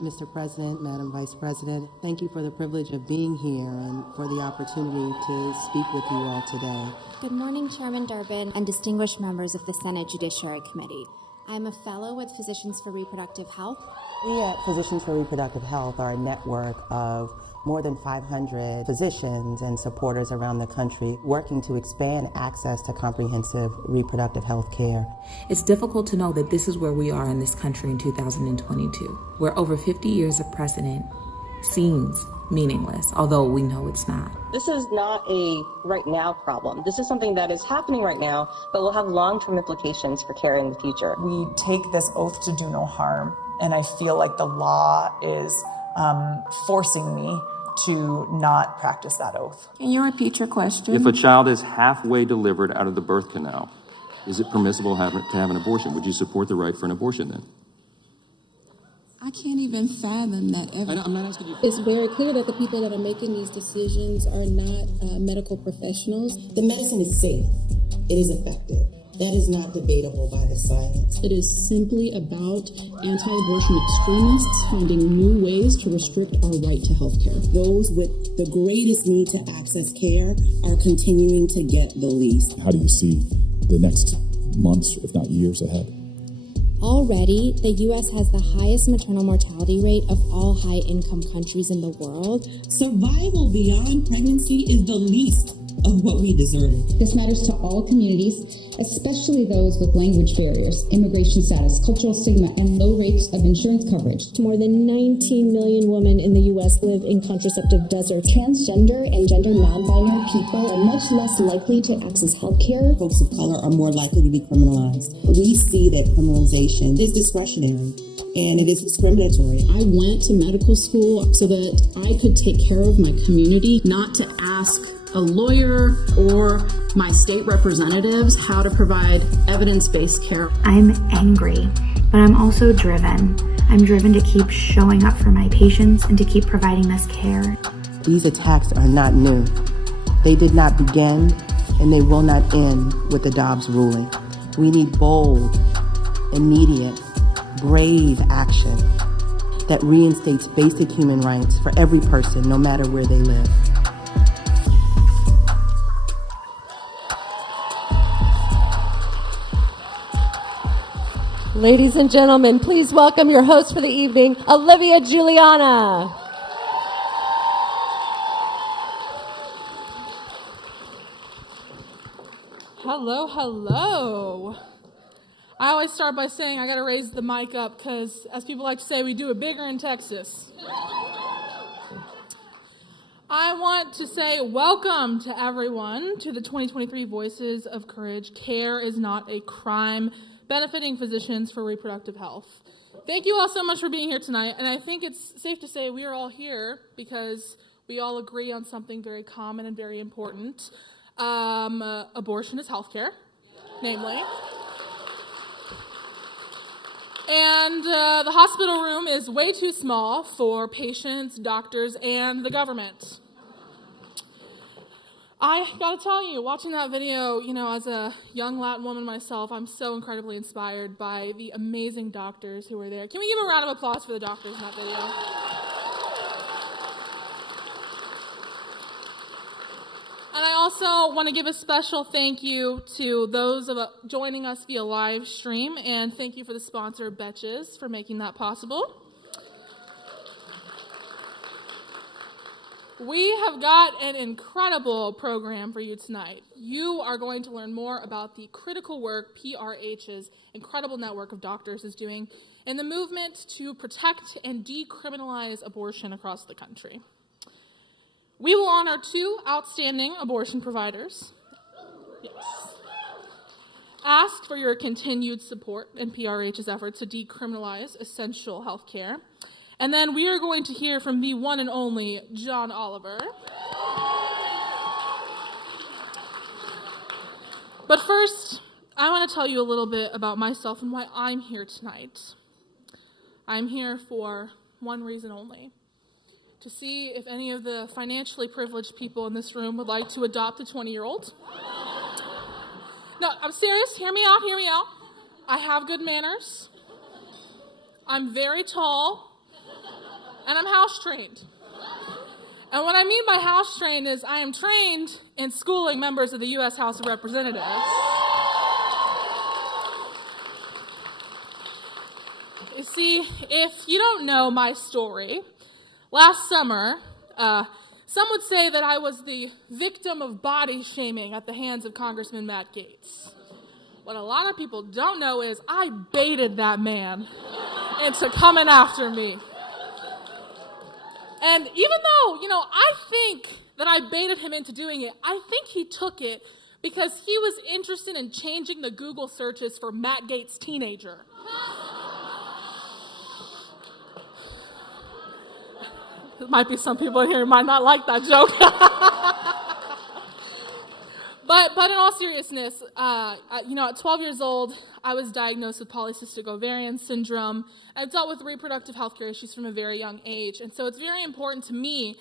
Mr. President, Madam Vice President, thank you for the privilege of being here and for the opportunity to speak with you all today. Good morning, Chairman Durbin and distinguished members of the Senate Judiciary Committee. I'm a fellow with Physicians for Reproductive Health. We at Physicians for Reproductive Health are a network of more than 500 physicians and supporters around the country working to expand access to comprehensive reproductive health care. It's difficult to know that this is where we are in this country in 2022, where over 50 years of precedent seems meaningless, although we know it's not. This is not a right now problem. This is something that is happening right now, but will have long-term implications for care in the future. We take this oath to do no harm, and I feel like the law is forcing me to not practice that oath. Can you repeat your question? If a child is halfway delivered out of the birth canal, is it permissible to have an abortion? Would you support the right for an abortion then? I can't even fathom that ever. I'm not asking you. It's very clear that the people that are making these decisions are not medical professionals. The medicine is safe. It is effective. That is not debatable by the science. It is simply about anti-abortion extremists finding new ways to restrict our right to health care. Those with the greatest need to access care are continuing to get the least. How do you see the next months, if not years ahead? Already, the U.S. has the highest maternal mortality rate of all high-income countries in the world. Survival beyond pregnancy is the least of what we deserve. This matters to all communities, especially those with language barriers, immigration status, cultural stigma, and low rates of insurance coverage. More than 19 million women in the U.S. live in contraceptive deserts. Transgender and gender non-binary people are much less likely to access health care. Folks of color are more likely to be criminalized. We see that criminalization is discretionary and it is discriminatory. I went to medical school so that I could take care of my community, not to ask a lawyer or my state representatives how to provide evidence-based care. I'm angry, but I'm also driven. I'm driven to keep showing up for my patients and to keep providing this care. These attacks are not new. They did not begin and they will not end with the Dobbs ruling. We need bold, immediate, brave action that reinstates basic human rights for every person, no matter where they live. Ladies and gentlemen, please welcome your host for the evening, Olivia Juliana. Hello, hello. I always start by saying I gotta raise the mic up because, as people like to say, we do it bigger in Texas. I want to say welcome to everyone to the 2023 Voices of Courage. Care is not a crime, benefiting physicians for reproductive health. Thank you all so much for being here tonight, and I think it's safe to say we are all here because we all agree on something very common and very important. Abortion is healthcare, namely. And the hospital room is way too small for patients, doctors, and the government. I gotta tell you, watching that video, as a young Latin woman myself, I'm so incredibly inspired by the amazing doctors who were there. Can we give a round of applause for the doctors in that video? And I also want to give a special thank you to those joining us via live stream, and thank you for the sponsor, Betches, for making that possible. We have got an incredible program for you tonight. You are going to learn more about the critical work PRH's incredible network of doctors is doing in the movement to protect and decriminalize abortion across the country. We will honor 2 outstanding abortion providers. Yes. Ask for your continued support in PRH's efforts to decriminalize essential health care. And then we are going to hear from the one and only John Oliver. But first, I want to tell you a little bit about myself and why I'm here tonight. I'm here for one reason only: to see if any of the financially privileged people in this room would like to adopt a 20-year-old. No, I'm serious. Hear me out, hear me out. I have good manners. I'm very tall. house trained. And what I mean by house trained is I am trained in schooling members of the U.S. House of Representatives. You see, if you don't know my story, last summer, some would say that I was the victim of body shaming at the hands of Congressman Matt Gaetz. What a lot of people don't know is I baited that man into coming after me. And even though, I think that I baited him into doing it, I think he took it because he was interested in changing the Google searches for Matt Gaetz teenager. There might be some people here who might not like that joke. But in all seriousness, at 12 years old, I was diagnosed with polycystic ovarian syndrome. I've dealt with reproductive health care issues from a very young age. And so it's very important to me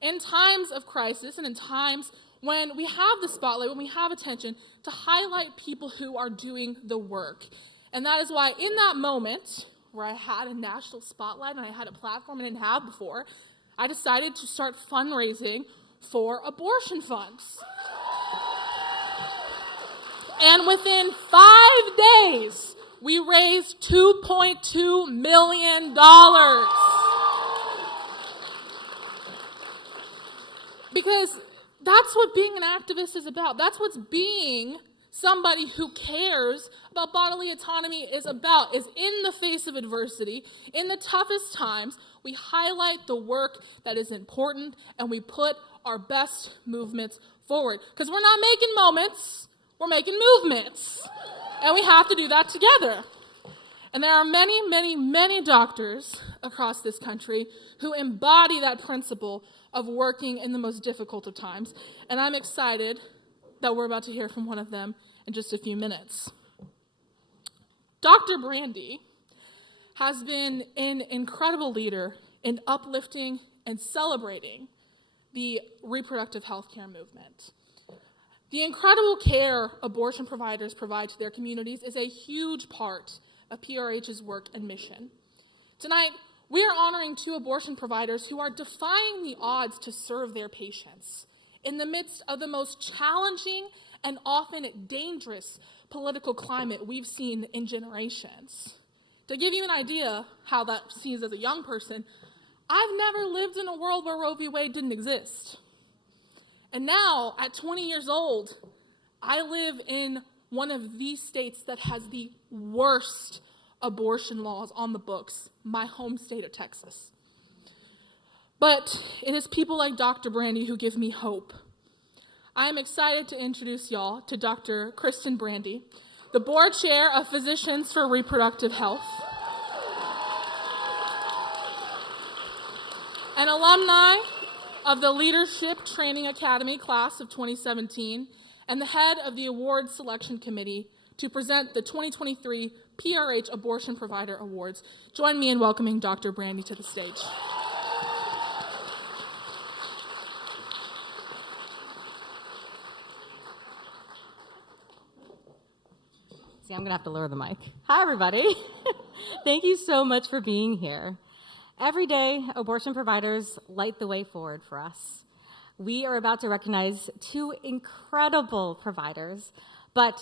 in times of crisis and in times when we have the spotlight, when we have attention, to highlight people who are doing the work. And that is why in that moment where I had a national spotlight and I had a platform I didn't have before, I decided to start fundraising for abortion funds. And within 5 days, we raised $2.2 million. Because that's what being an activist is about. That's what being somebody who cares about bodily autonomy is about, is in the face of adversity, in the toughest times, we highlight the work that is important and we put our best movements forward. Because we're not making moments. We're making movements, and we have to do that together. And there are many, many, many doctors across this country who embody that principle of working in the most difficult of times, and I'm excited that we're about to hear from one of them in just a few minutes. Dr. Brandy has been an incredible leader in uplifting and celebrating the reproductive health care movement. The incredible care abortion providers provide to their communities is a huge part of PRH's work and mission. Tonight, we are honoring 2 abortion providers who are defying the odds to serve their patients in the midst of the most challenging and often dangerous political climate we've seen in generations. To give you an idea how that seems as a young person, I've never lived in a world where Roe v. Wade didn't exist. And now, at 20 years old, I live in one of the states that has the worst abortion laws on the books, my home state of Texas. But it is people like Dr. Brandy who give me hope. I am excited to introduce y'all to Dr. Kristen Brandy, the board chair of Physicians for Reproductive Health, an alumni of the Leadership Training Academy class of 2017, and the head of the Awards Selection Committee to present the 2023 PRH Abortion Provider Awards. Join me in welcoming Dr. Brandy to the stage. See, I'm going to have to lower the mic. Hi, everybody. Thank you so much for being here. Every day, abortion providers light the way forward for us. We are about to recognize 2 incredible providers, but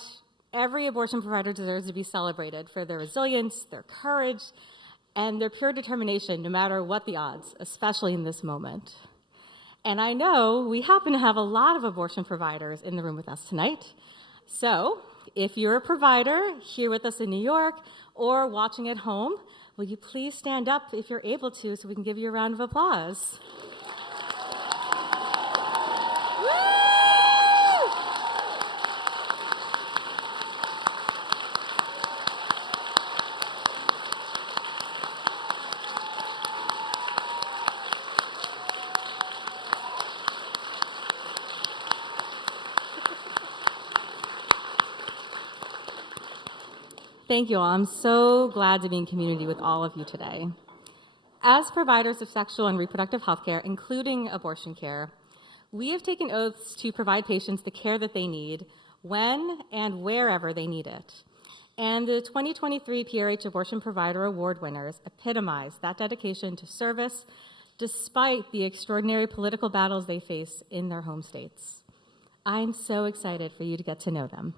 every abortion provider deserves to be celebrated for their resilience, their courage, and their pure determination, no matter what the odds, especially in this moment. And I know we happen to have a lot of abortion providers in the room with us tonight. So if you're a provider here with us in New York or watching at home, will you please stand up if you're able to so we can give you a round of applause? Thank you all. I'm so glad to be in community with all of you today. As providers of sexual and reproductive health care, including abortion care, we have taken oaths to provide patients the care that they need when and wherever they need it. And the 2023 PRH Abortion Provider Award winners epitomize that dedication to service, despite the extraordinary political battles they face in their home states. I'm so excited for you to get to know them.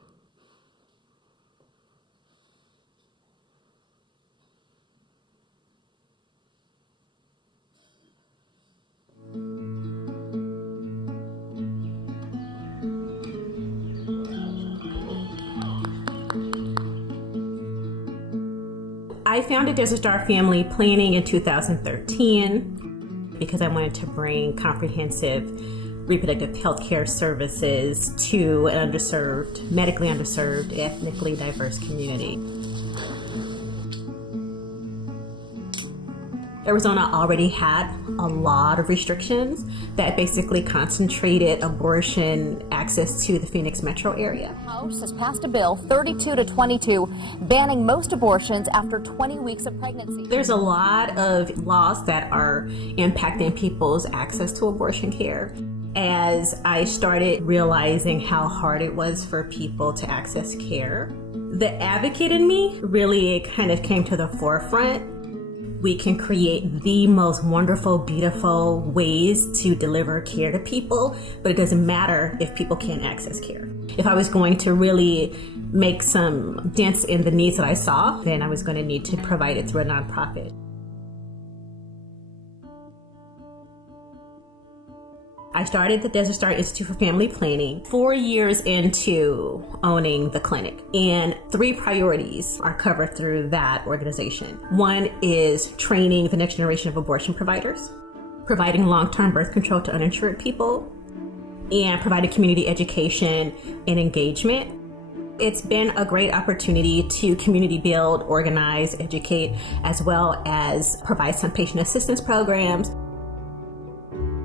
I founded Desert Star Family Planning in 2013 because I wanted to bring comprehensive reproductive health care services to an underserved, medically underserved, ethnically diverse community. Arizona already had a lot of restrictions that basically concentrated abortion access to the Phoenix metro area. The House has passed a bill 32-22 banning most abortions after 20 weeks of pregnancy. There's a lot of laws that are impacting people's access to abortion care. As I started realizing how hard it was for people to access care, the advocate in me really kind of came to the forefront. We can create the most wonderful, beautiful ways to deliver care to people, but it doesn't matter if people can't access care. If I was going to really make some dents in the needs that I saw, then I was going to need to provide it through a nonprofit. I started the Desert Star Institute for Family Planning 4 years into owning the clinic, and 3 priorities are covered through that organization. One is training the next generation of abortion providers, providing long-term birth control to uninsured people, and providing community education and engagement. It's been a great opportunity to community build, organize, educate, as well as provide some patient assistance programs.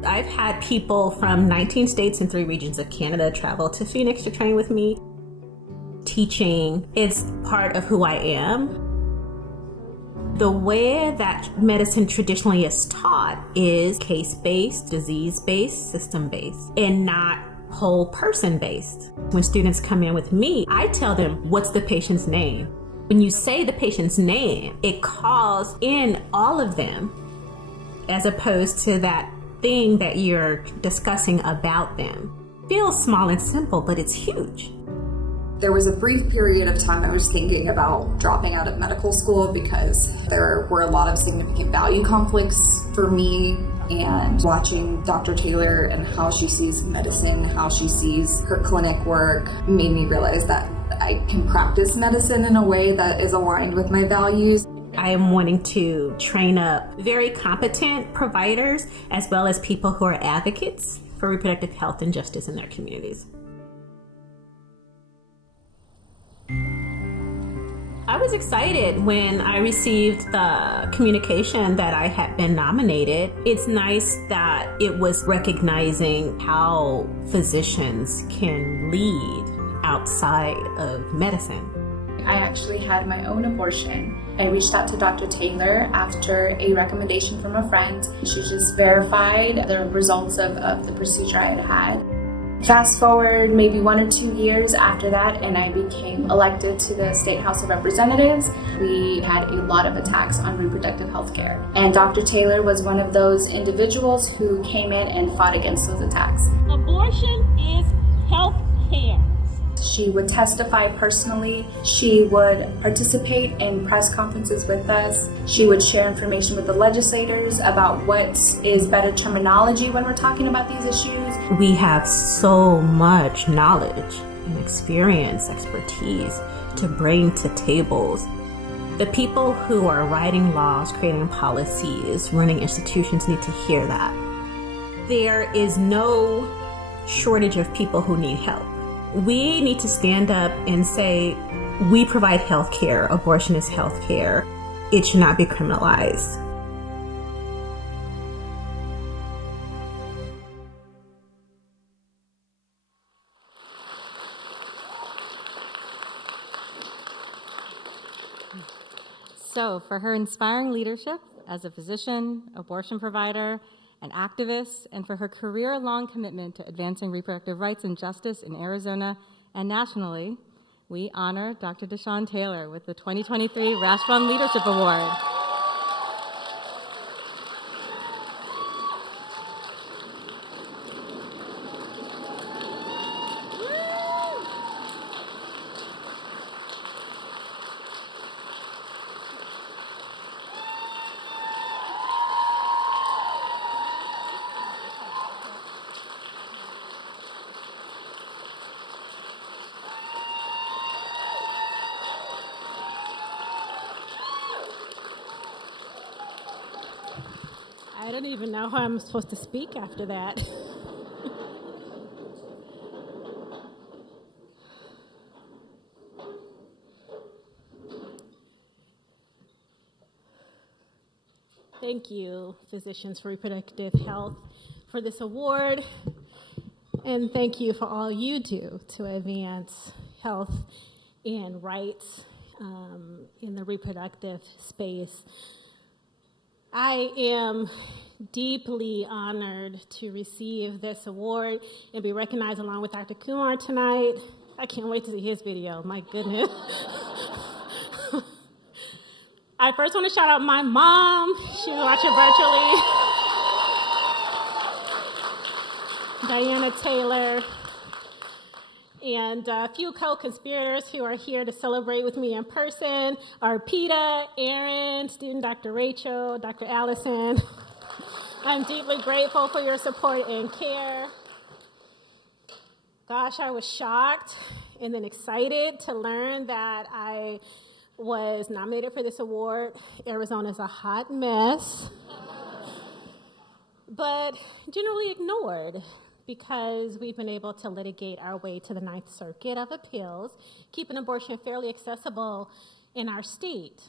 I've had people from 19 states and 3 regions of Canada travel to Phoenix to train with me. Teaching is part of who I am. The way that medicine traditionally is taught is case-based, disease-based, system-based, and not whole person-based. When students come in with me, I tell them, what's the patient's name? When you say the patient's name, it calls in all of them, as opposed to that thing that you're discussing about them. Feels small and simple, but it's huge. There was a brief period of time I was thinking about dropping out of medical school because there were a lot of significant value conflicts for me, and watching Dr. Taylor and how she sees medicine, how she sees her clinic work, made me realize that I can practice medicine in a way that is aligned with my values. I am wanting to train up very competent providers as well as people who are advocates for reproductive health and justice in their communities. I was excited when I received the communication that I had been nominated. It's nice that it was recognizing how physicians can lead outside of medicine. I actually had my own abortion. I reached out to Dr. Taylor after a recommendation from a friend. She just verified the results of the procedure I had had. Fast forward maybe 1 or 2 years after that, and I became elected to the State House of Representatives. We had a lot of attacks on reproductive health care, and Dr. Taylor was one of those individuals who came in and fought against those attacks. Abortion is health care. She would testify personally. She would participate in press conferences with us. She would share information with the legislators about what is better terminology when we're talking about these issues. We have so much knowledge and experience, expertise to bring to tables. The people who are writing laws, creating policies, running institutions need to hear that. There is no shortage of people who need help. We need to stand up and say, we provide health care. Abortion is health care. It should not be criminalized. So, for her inspiring leadership as a physician, abortion provider, an activist, and for her career-long commitment to advancing reproductive rights and justice in Arizona and nationally, we honor Dr. Deshawn Taylor with the 2023 Rashbaum Leadership Award. I don't even know how I'm supposed to speak after that. Thank you, Physicians for Reproductive Health, for this award. And thank you for all you do to advance health and rights in the reproductive space. I am deeply honored to receive this award and be recognized along with Dr. Kumar tonight. I can't wait to see his video, my goodness. I first want to shout out my mom. She's watching virtually. Diana Taylor. And a few co-conspirators who are here to celebrate with me in person are Peta, Aaron, student Dr. Rachel, Dr. Allison. I'm deeply grateful for your support and care. Gosh, I was shocked and then excited to learn that I was nominated for this award. Arizona's a hot mess, but generally ignored because we've been able to litigate our way to the Ninth Circuit of Appeals, keeping abortion fairly accessible in our state.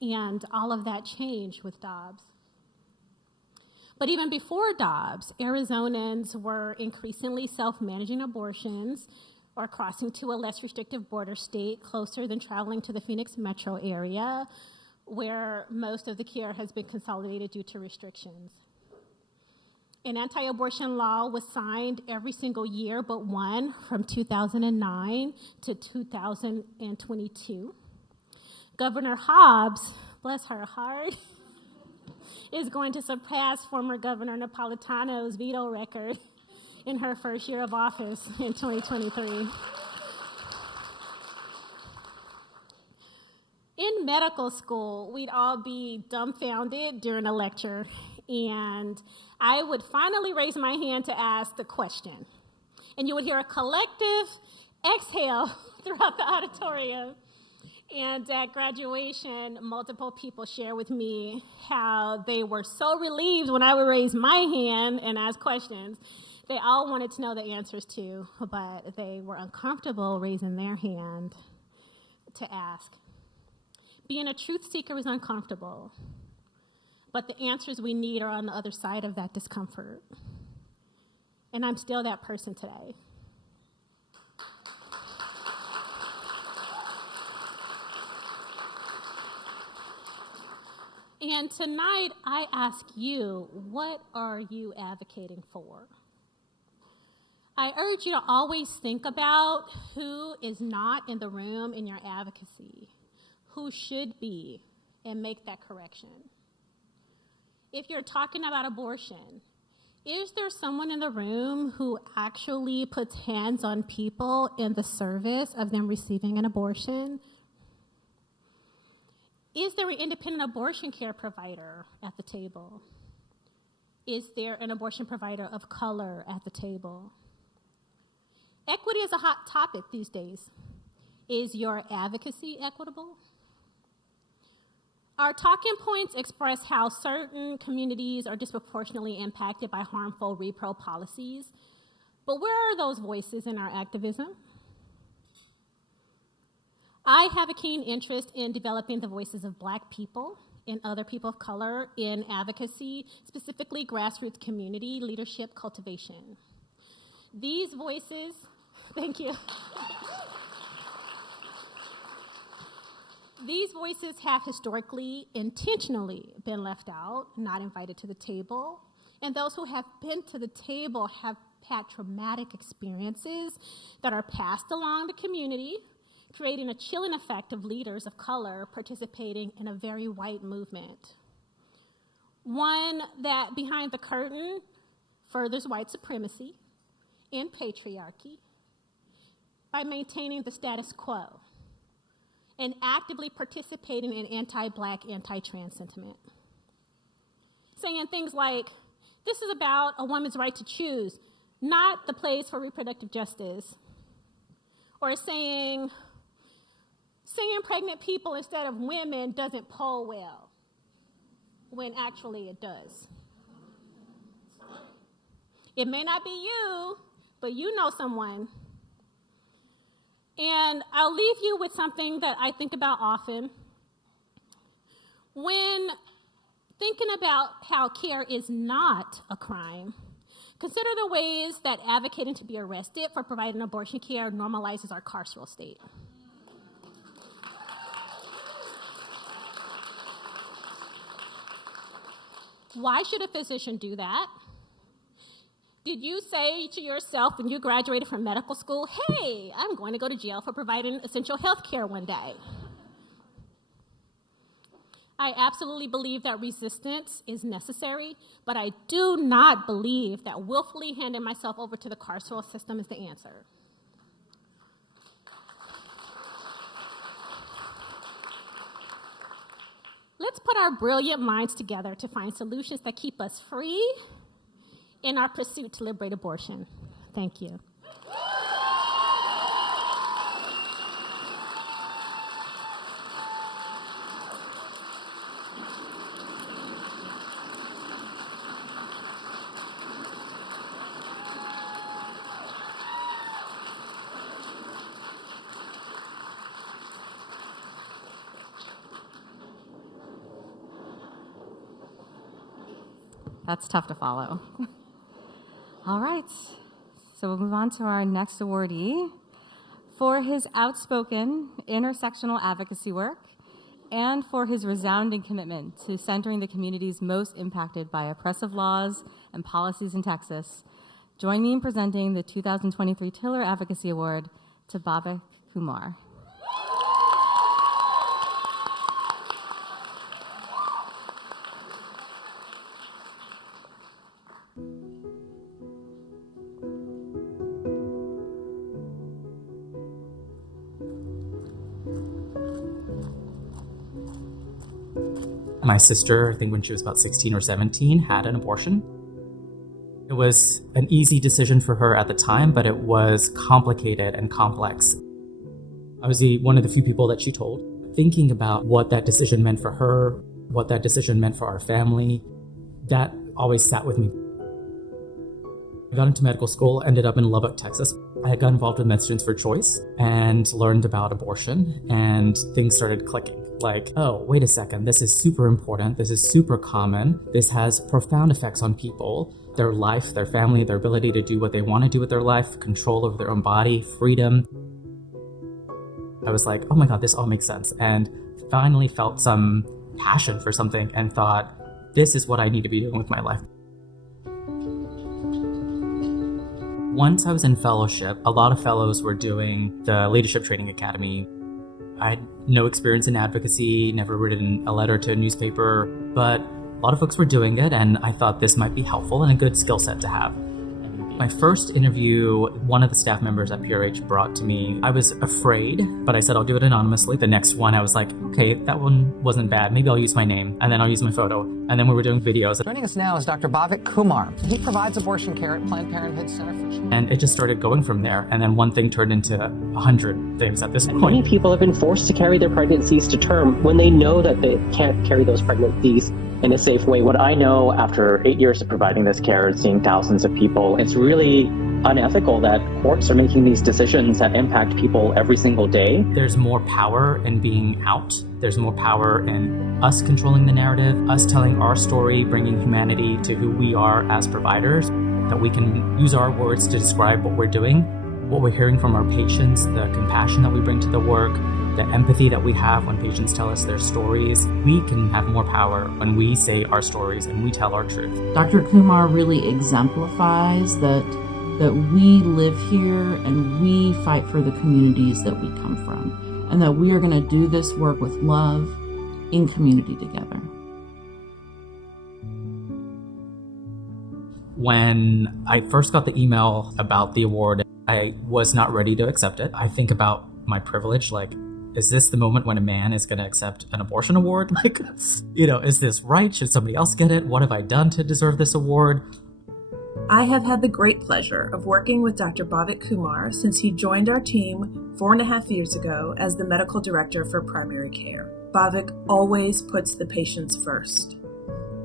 And all of that changed with Dobbs. But even before Dobbs, Arizonans were increasingly self-managing abortions or crossing to a less restrictive border state closer than traveling to the Phoenix metro area, where most of the care has been consolidated due to restrictions. An anti-abortion law was signed every single year but one from 2009 to 2022. Governor Hobbs, bless her heart, is going to surpass former Governor Napolitano's veto record in her first year of office in 2023. In medical school, we'd all be dumbfounded during a lecture, and I would finally raise my hand to ask the question. And you would hear a collective exhale throughout the auditorium. And at graduation, multiple people share with me how they were so relieved when I would raise my hand and ask questions. They all wanted to know the answers to, but they were uncomfortable raising their hand to ask. Being a truth seeker is uncomfortable, but the answers we need are on the other side of that discomfort. And I'm still that person today. And tonight, I ask you, what are you advocating for? I urge you to always think about who is not in the room in your advocacy, who should be, and make that correction. If you're talking about abortion, is there someone in the room who actually puts hands on people in the service of them receiving an abortion? Is there an independent abortion care provider at the table? Is there an abortion provider of color at the table? Equity is a hot topic these days. Is your advocacy equitable? Our talking points express how certain communities are disproportionately impacted by harmful repro policies, but where are those voices in our activism? I have a keen interest in developing the voices of Black people and other people of color in advocacy, specifically grassroots community leadership cultivation. These voices, thank you. These voices have historically, intentionally been left out, not invited to the table. And those who have been to the table have had traumatic experiences that are passed along the community, creating a chilling effect of leaders of color participating in a very white movement. One that, behind the curtain, furthers white supremacy and patriarchy by maintaining the status quo and actively participating in anti-Black, anti-trans sentiment. Saying things like, this is about a woman's right to choose, not the place for reproductive justice. Or saying pregnant people instead of women doesn't poll well, when actually it does. It may not be you, but you know someone. And I'll leave you with something that I think about often. When thinking about how care is not a crime, consider the ways that advocating to be arrested for providing abortion care normalizes our carceral state. Why should a physician do that? Did you say to yourself when you graduated from medical school, hey, I'm going to go to jail for providing essential health care one day? I absolutely believe that resistance is necessary, but I do not believe that willfully handing myself over to the carceral system is the answer. Let's put our brilliant minds together to find solutions that keep us free in our pursuit to liberate abortion. Thank you. That's tough to follow. All right, so we'll move on to our next awardee. For his outspoken intersectional advocacy work and for his resounding commitment to centering the communities most impacted by oppressive laws and policies in Texas, join me in presenting the 2023 Tiller Advocacy Award to Bhavik Kumar. My sister, I think when she was about 16 or 17, had an abortion. It was an easy decision for her at the time, but it was complicated and complex. I was one of the few people that she told. Thinking about what that decision meant for her, what that decision meant for our family, that always sat with me. I got into medical school, ended up in Lubbock, Texas. I got involved with Med Students for Choice and learned about abortion, and things started clicking. Like, oh, wait a second, this is super important, this is super common, this has profound effects on people, their life, their family, their ability to do what they want to do with their life, control over their own body, freedom. I was like, oh my God, this all makes sense, and finally felt some passion for something and thought, this is what I need to be doing with my life. Once I was in fellowship, a lot of fellows were doing the Leadership Training Academy. I had no experience in advocacy, never written a letter to a newspaper, but a lot of folks were doing it, and I thought this might be helpful and a good skill set to have. My first interview, one of the staff members at PRH brought to me. I was afraid, but I said I'll do it anonymously. The next one, I was like, okay, that one wasn't bad. Maybe I'll use my name, and then I'll use my photo. And then we were doing videos. Joining us now is Dr. Bhavik Kumar. He provides abortion care at Planned Parenthood Center for Children. And it just started going from there. And then one thing turned into 100 things at this point. Many people have been forced to carry their pregnancies to term when they know that they can't carry those pregnancies in a safe way. What I know after 8 years of providing this care and seeing thousands of people, it's really unethical that courts are making these decisions that impact people every single day. There's more power in being out. There's more power in us controlling the narrative, us telling our story, bringing humanity to who we are as providers, that we can use our words to describe what we're doing, what we're hearing from our patients, the compassion that we bring to the work, the empathy that we have when patients tell us their stories. We can have more power when we say our stories and we tell our truth. Dr. Kumar really exemplifies that we live here and we fight for the communities that we come from, and that we are going to do this work with love in community together. When I first got the email about the award, I was not ready to accept it. I think about my privilege, like, is this the moment when a man is going to accept an abortion award? Like, is this right? Should somebody else get it? What have I done to deserve this award? I have had the great pleasure of working with Dr. Bhavik Kumar since he joined our team 4.5 years ago as the medical director for primary care. Bhavik always puts the patients first.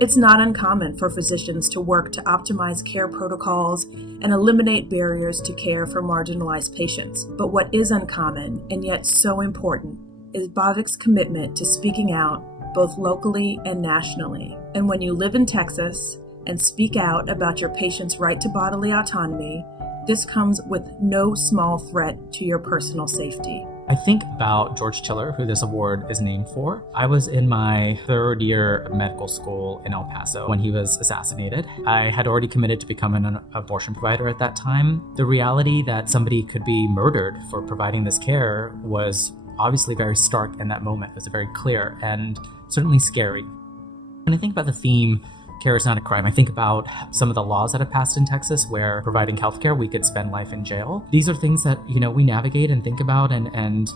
It's not uncommon for physicians to work to optimize care protocols and eliminate barriers to care for marginalized patients. But what is uncommon, and yet so important, is Bhavik's commitment to speaking out both locally and nationally. And when you live in Texas and speak out about your patient's right to bodily autonomy, this comes with no small threat to your personal safety. I think about George Chiller, who this award is named for. I was in my third year of medical school in El Paso when he was assassinated. I had already committed to becoming an abortion provider at that time. The reality that somebody could be murdered for providing this care was obviously very stark in that moment. It was very clear and certainly scary. When I think about the theme, care is not a crime, I think about some of the laws that have passed in Texas where providing healthcare, we could spend life in jail. These are things that, we navigate and think about and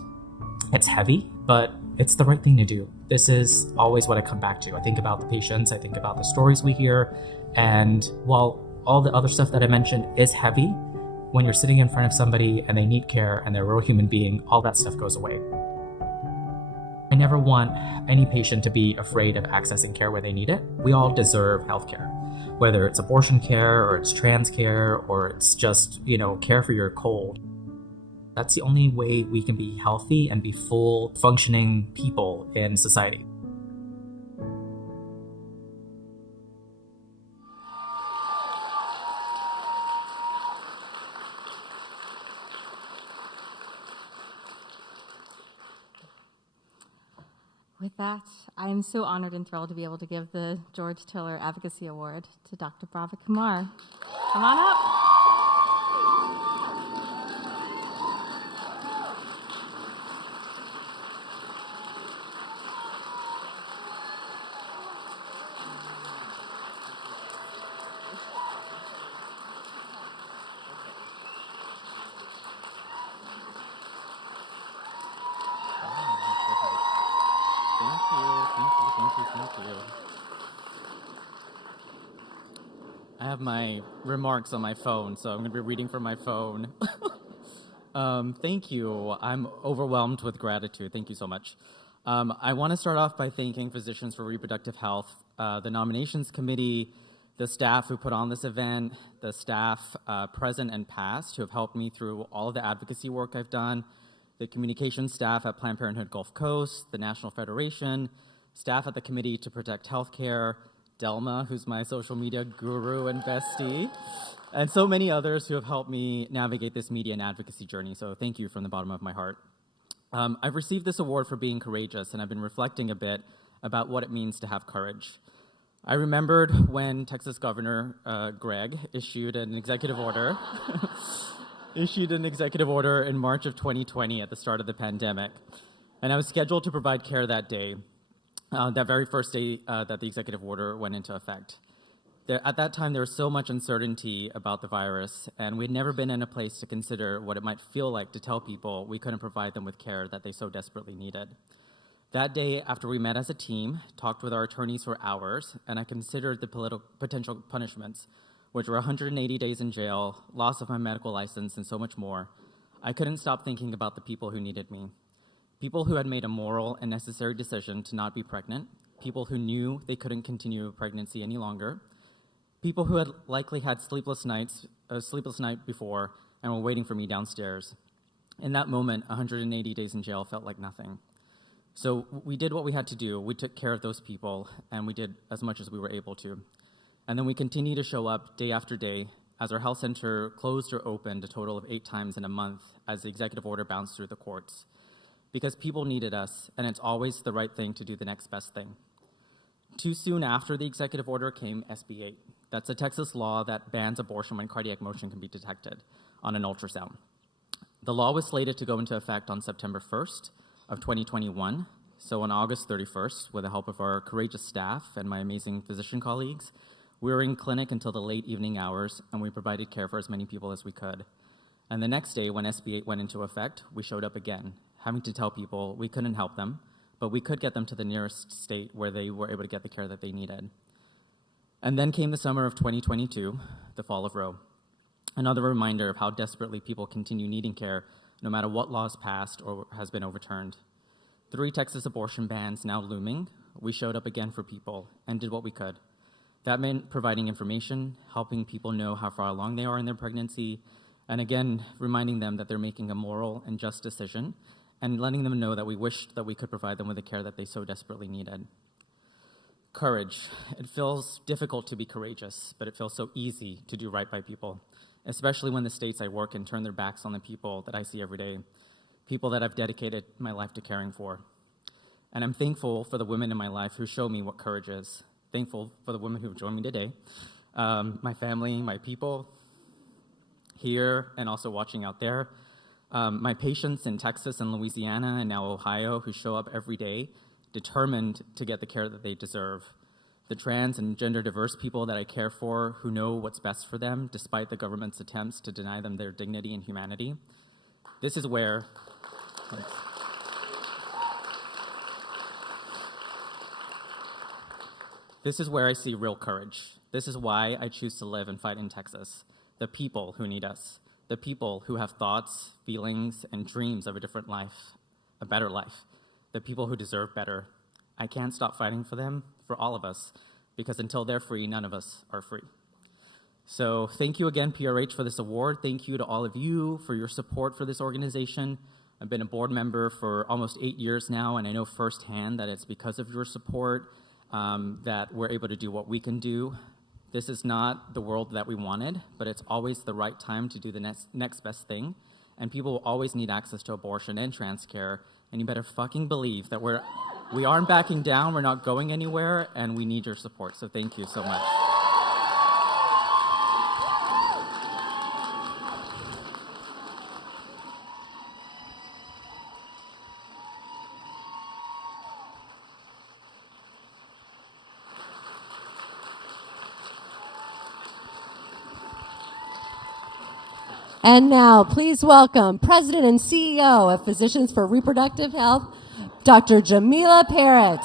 it's heavy, but it's the right thing to do. This is always what I come back to. I think about the patients, I think about the stories we hear, and while all the other stuff that I mentioned is heavy, when you're sitting in front of somebody and they need care and they're a real human being, all that stuff goes away. I never want any patient to be afraid of accessing care where they need it. We all deserve healthcare, whether it's abortion care or it's trans care or it's just, care for your cold. That's the only way we can be healthy and be full functioning people in society. With that, I am so honored and thrilled to be able to give the George Chiller Advocacy Award to Dr. Bhavik Kumar. Come on up. Thank you. I have my remarks on my phone, so I'm going to be reading from my phone. Thank you. I'm overwhelmed with gratitude. Thank you so much. I want to start off by thanking Physicians for Reproductive Health, the nominations committee, the staff who put on this event, the staff present and past who have helped me through all of the advocacy work I've done, the communications staff at Planned Parenthood Gulf Coast, the National Federation, staff at the Committee to Protect Healthcare, Delma, who's my social media guru and bestie, and so many others who have helped me navigate this media and advocacy journey. So thank you from the bottom of my heart. I've received this award for being courageous, and I've been reflecting a bit about what it means to have courage. I remembered when Texas Governor Greg issued an executive order in March of 2020 at the start of the pandemic, and I was scheduled to provide care that day. That very first day that the executive order went into effect. At that time, there was so much uncertainty about the virus, and we'd never been in a place to consider what it might feel like to tell people we couldn't provide them with care that they so desperately needed. That day, after we met as a team, talked with our attorneys for hours, and I considered the potential punishments, which were 180 days in jail, loss of my medical license, and so much more, I couldn't stop thinking about the people who needed me. People who had made a moral and necessary decision to not be pregnant, people who knew they couldn't continue a pregnancy any longer, people who had likely had a sleepless night before and were waiting for me downstairs. In that moment, 180 days in jail felt like nothing. So we did what we had to do. We took care of those people, and we did as much as we were able to. And then we continued to show up day after day as our health center closed or opened a total of 8 times in a month as the executive order bounced through the courts. Because people needed us, and it's always the right thing to do the next best thing. Too soon after the executive order came SB 8. That's a Texas law that bans abortion when cardiac motion can be detected on an ultrasound. The law was slated to go into effect on September 1st of 2021. So on August 31st, with the help of our courageous staff and my amazing physician colleagues, we were in clinic until the late evening hours, and we provided care for as many people as we could. And the next day, when SB 8 went into effect, we showed up again, having to tell people we couldn't help them, but we could get them to the nearest state where they were able to get the care that they needed. And then came the summer of 2022, the fall of Roe. Another reminder of how desperately people continue needing care, no matter what laws passed or has been overturned. 3 Texas abortion bans now looming, we showed up again for people and did what we could. That meant providing information, helping people know how far along they are in their pregnancy, and again, reminding them that they're making a moral and just decision, and letting them know that we wished that we could provide them with the care that they so desperately needed. Courage. It feels difficult to be courageous, but it feels so easy to do right by people, especially when the states I work in turn their backs on the people that I see every day, people that I've dedicated my life to caring for. And I'm thankful for the women in my life who show me what courage is. Thankful for the women who have joined me today, my family, my people here, and also watching out there, my patients in Texas and Louisiana and now Ohio who show up every day determined to get the care that they deserve, the trans and gender diverse people that I care for who know what's best for them despite the government's attempts to deny them their dignity and humanity. This is where I see real courage. This is why I choose to live and fight in Texas. The people who need us, the people who have thoughts, feelings, and dreams of a different life, a better life, the people who deserve better. I can't stop fighting for them, for all of us, because until they're free, none of us are free. So thank you again, PRH, for this award. Thank you to all of you for your support for this organization. I've been a board member for almost 8 years now, and I know firsthand that it's because of your support that we're able to do what we can do. This is not the world that we wanted, but it's always the right time to do the next best thing. And people will always need access to abortion and trans care. And you better fucking believe that we aren't backing down, we're not going anywhere, and we need your support. So thank you so much. And now, please welcome President and CEO of Physicians for Reproductive Health, Dr. Jamila Perritt.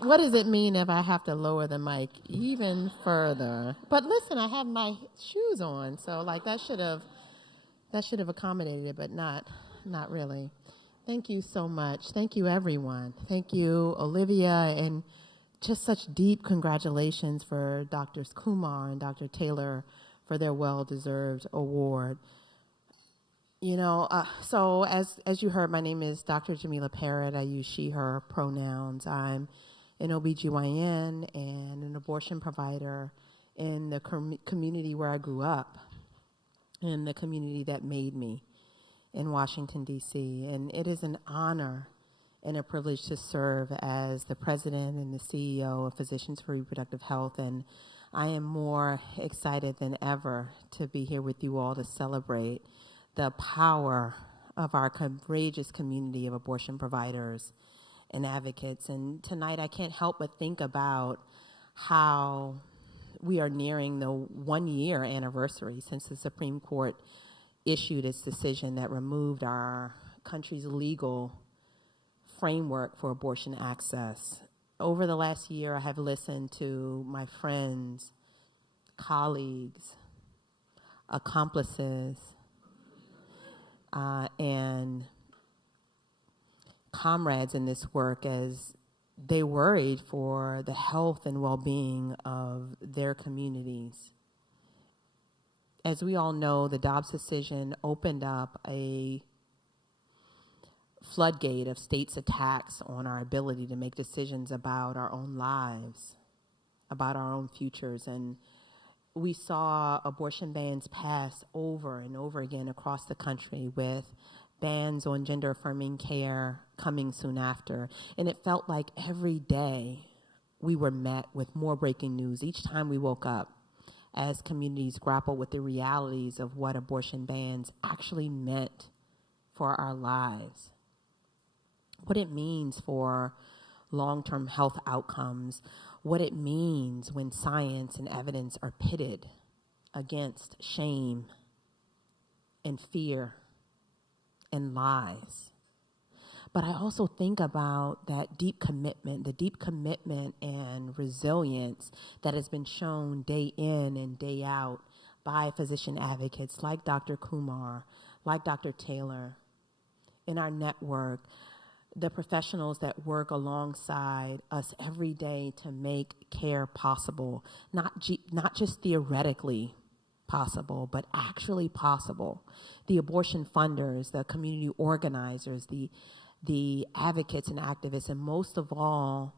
What does it mean if I have to lower the mic even further? But listen, I have my shoes on, so like that should have accommodated it, but not really. Thank you so much. Thank you, everyone. Thank you, Olivia, and just such deep congratulations for Drs. Kumar and Dr. Taylor for their well-deserved award. You know, so as you heard, my name is Dr. Jamila Perritt. I use she, her pronouns. I'm an OBGYN and an abortion provider in the community where I grew up, in the community that made me, in Washington, D.C., and it is an honor and a privilege to serve as the president and the CEO of Physicians for Reproductive Health, and I am more excited than ever to be here with you all to celebrate the power of our courageous community of abortion providers and advocates. And tonight I can't help but think about how we are nearing the 1-year anniversary since the Supreme Court issued its decision that removed our country's legal framework for abortion access. Over the last year, I have listened to my friends, colleagues, accomplices, and comrades in this work as they worried for the health and well-being of their communities. As we all know, the Dobbs decision opened up a floodgate of states' attacks on our ability to make decisions about our own lives, about our own futures. And we saw abortion bans pass over and over again across the country, with bans on gender-affirming care coming soon after. And it felt like every day we were met with more breaking news each time we woke up, as communities grapple with the realities of what abortion bans actually meant for our lives, what it means for long-term health outcomes, what it means when science and evidence are pitted against shame and fear and lies. But I also think about that deep commitment, the deep commitment and resilience that has been shown day in and day out by physician advocates like Dr. Kumar, like Dr. Taylor, in our network, the professionals that work alongside us every day to make care possible, not just theoretically possible, but actually possible. The abortion funders, the community organizers, the advocates and activists, and most of all,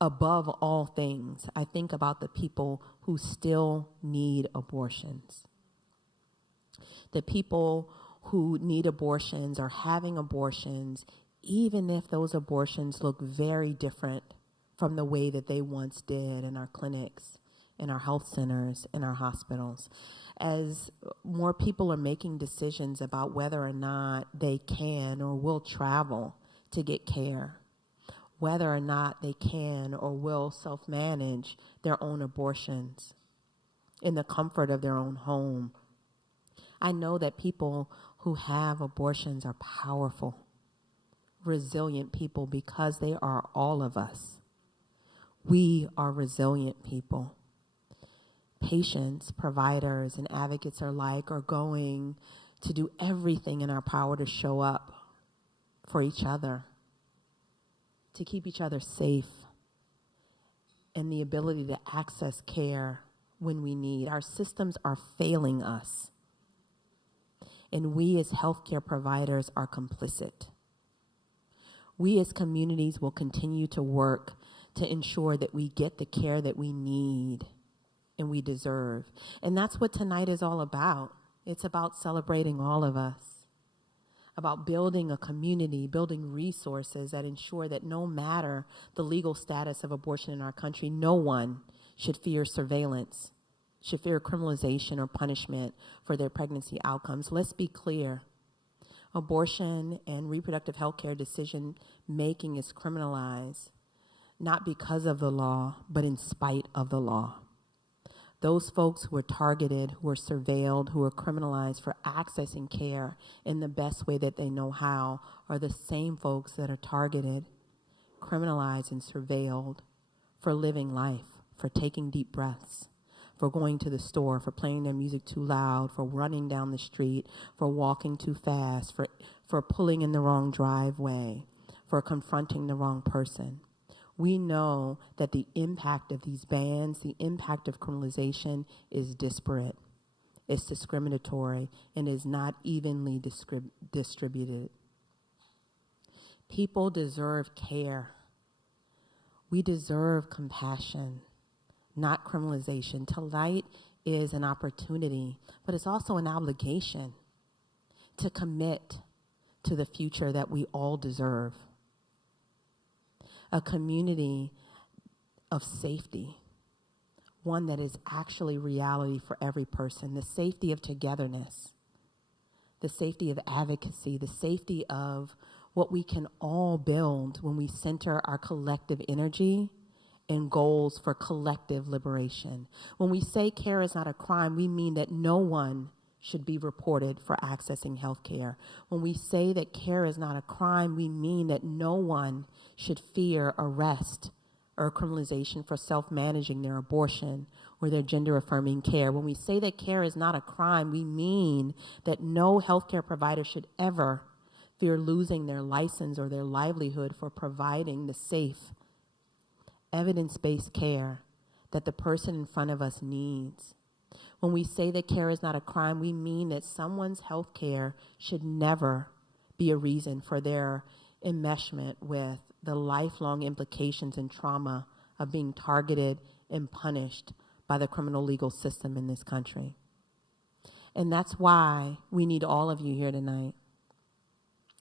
above all things, I think about the people who still need abortions. The people who need abortions are having abortions, even if those abortions look very different from the way that they once did in our clinics, in our health centers, in our hospitals. As more people are making decisions about whether or not they can or will travel to get care, whether or not they can or will self-manage their own abortions in the comfort of their own home, I know that people who have abortions are powerful, resilient people, because they are all of us. We are resilient people. Patients, providers, and advocates alike are going to do everything in our power to show up for each other, to keep each other safe, and the ability to access care when we need. Our systems are failing us, and we as healthcare providers are complicit. We as communities will continue to work to ensure that we get the care that we need and we deserve. And that's what tonight is all about. It's about celebrating all of us, about building a community, building resources that ensure that no matter the legal status of abortion in our country, no one should fear surveillance, should fear criminalization or punishment for their pregnancy outcomes. Let's be clear. Abortion and reproductive health care decision making is criminalized, not because of the law, but in spite of the law. Those folks who are targeted, who are surveilled, who are criminalized for accessing care in the best way that they know how are the same folks that are targeted, criminalized, and surveilled for living life, for taking deep breaths, for going to the store, for playing their music too loud, for running down the street, for walking too fast, for pulling in the wrong driveway, for confronting the wrong person. We know that the impact of these bans, the impact of criminalization is disparate, it's discriminatory, and is not evenly distributed. People deserve care. We deserve compassion, not criminalization. Tonight is an opportunity, but it's also an obligation to commit to the future that we all deserve. A community of safety, one that is actually reality for every person, the safety of togetherness, the safety of advocacy, the safety of what we can all build when we center our collective energy and goals for collective liberation. When we say care is not a crime, we mean that no one should be reported for accessing health care. When we say that care is not a crime, we mean that no one should fear arrest or criminalization for self-managing their abortion or their gender-affirming care. When we say that care is not a crime, we mean that no healthcare provider should ever fear losing their license or their livelihood for providing the safe, evidence-based care that the person in front of us needs. When we say that care is not a crime, we mean that someone's health care should never be a reason for their enmeshment with the lifelong implications and trauma of being targeted and punished by the criminal legal system in this country. And that's why we need all of you here tonight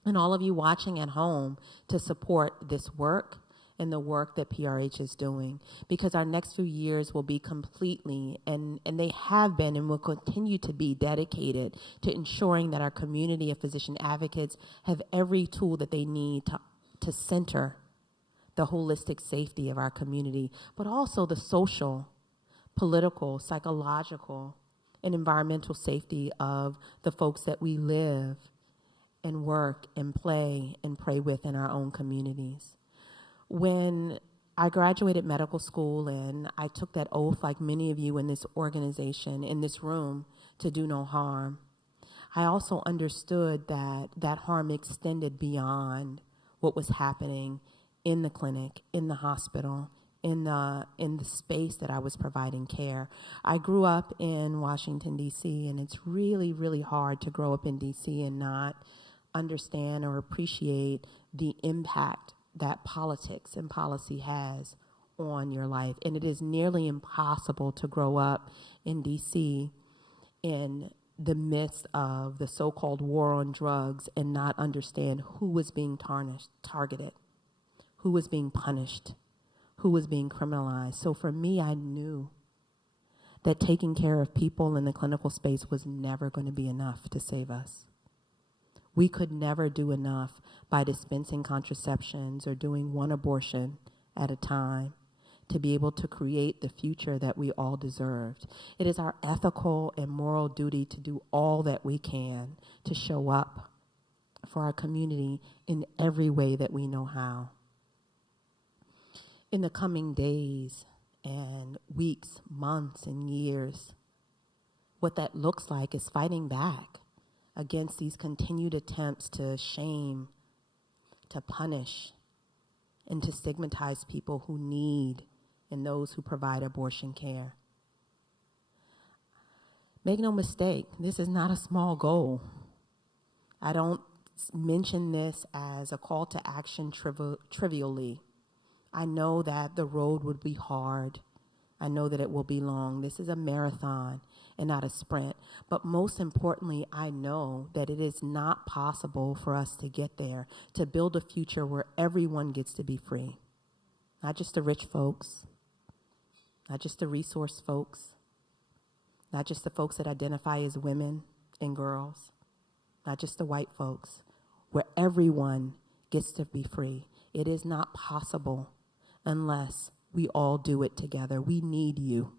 and all of you watching at home to support this work and the work that PRH is doing, because our next few years will be completely, and they have been and will continue to be, dedicated to ensuring that our community of physician advocates have every tool that they need to center the holistic safety of our community, but also the social, political, psychological, and environmental safety of the folks that we live and work and play and pray with in our own communities. When I graduated medical school and I took that oath, like many of you in this organization, in this room, to do no harm, I also understood that that harm extended beyond what was happening in the clinic, in the hospital, in the space that I was providing care. I grew up in Washington, D.C., and it's really, really hard to grow up in D.C. and not understand or appreciate the impact that politics and policy has on your life. And it is nearly impossible to grow up in D.C. in the midst of the so-called war on drugs and not understand who was being targeted, who was being punished, who was being criminalized. So for me, I knew that taking care of people in the clinical space was never going to be enough to save us. We could never do enough by dispensing contraceptions or doing one abortion at a time to be able to create the future that we all deserved. It is our ethical and moral duty to do all that we can to show up for our community in every way that we know how. In the coming days and weeks, months, and years, what that looks like is fighting back against these continued attempts to shame, to punish, and to stigmatize people who need and those who provide abortion care. Make no mistake, this is not a small goal. I don't mention this as a call to action trivially. I know that the road would be hard. I know that it will be long. This is a marathon and not a sprint. But most importantly, I know that it is not possible for us to get there, to build a future where everyone gets to be free. Not just the rich folks, not just the resource folks, not just the folks that identify as women and girls, not just the white folks, where everyone gets to be free. It is not possible unless we all do it together. We need you.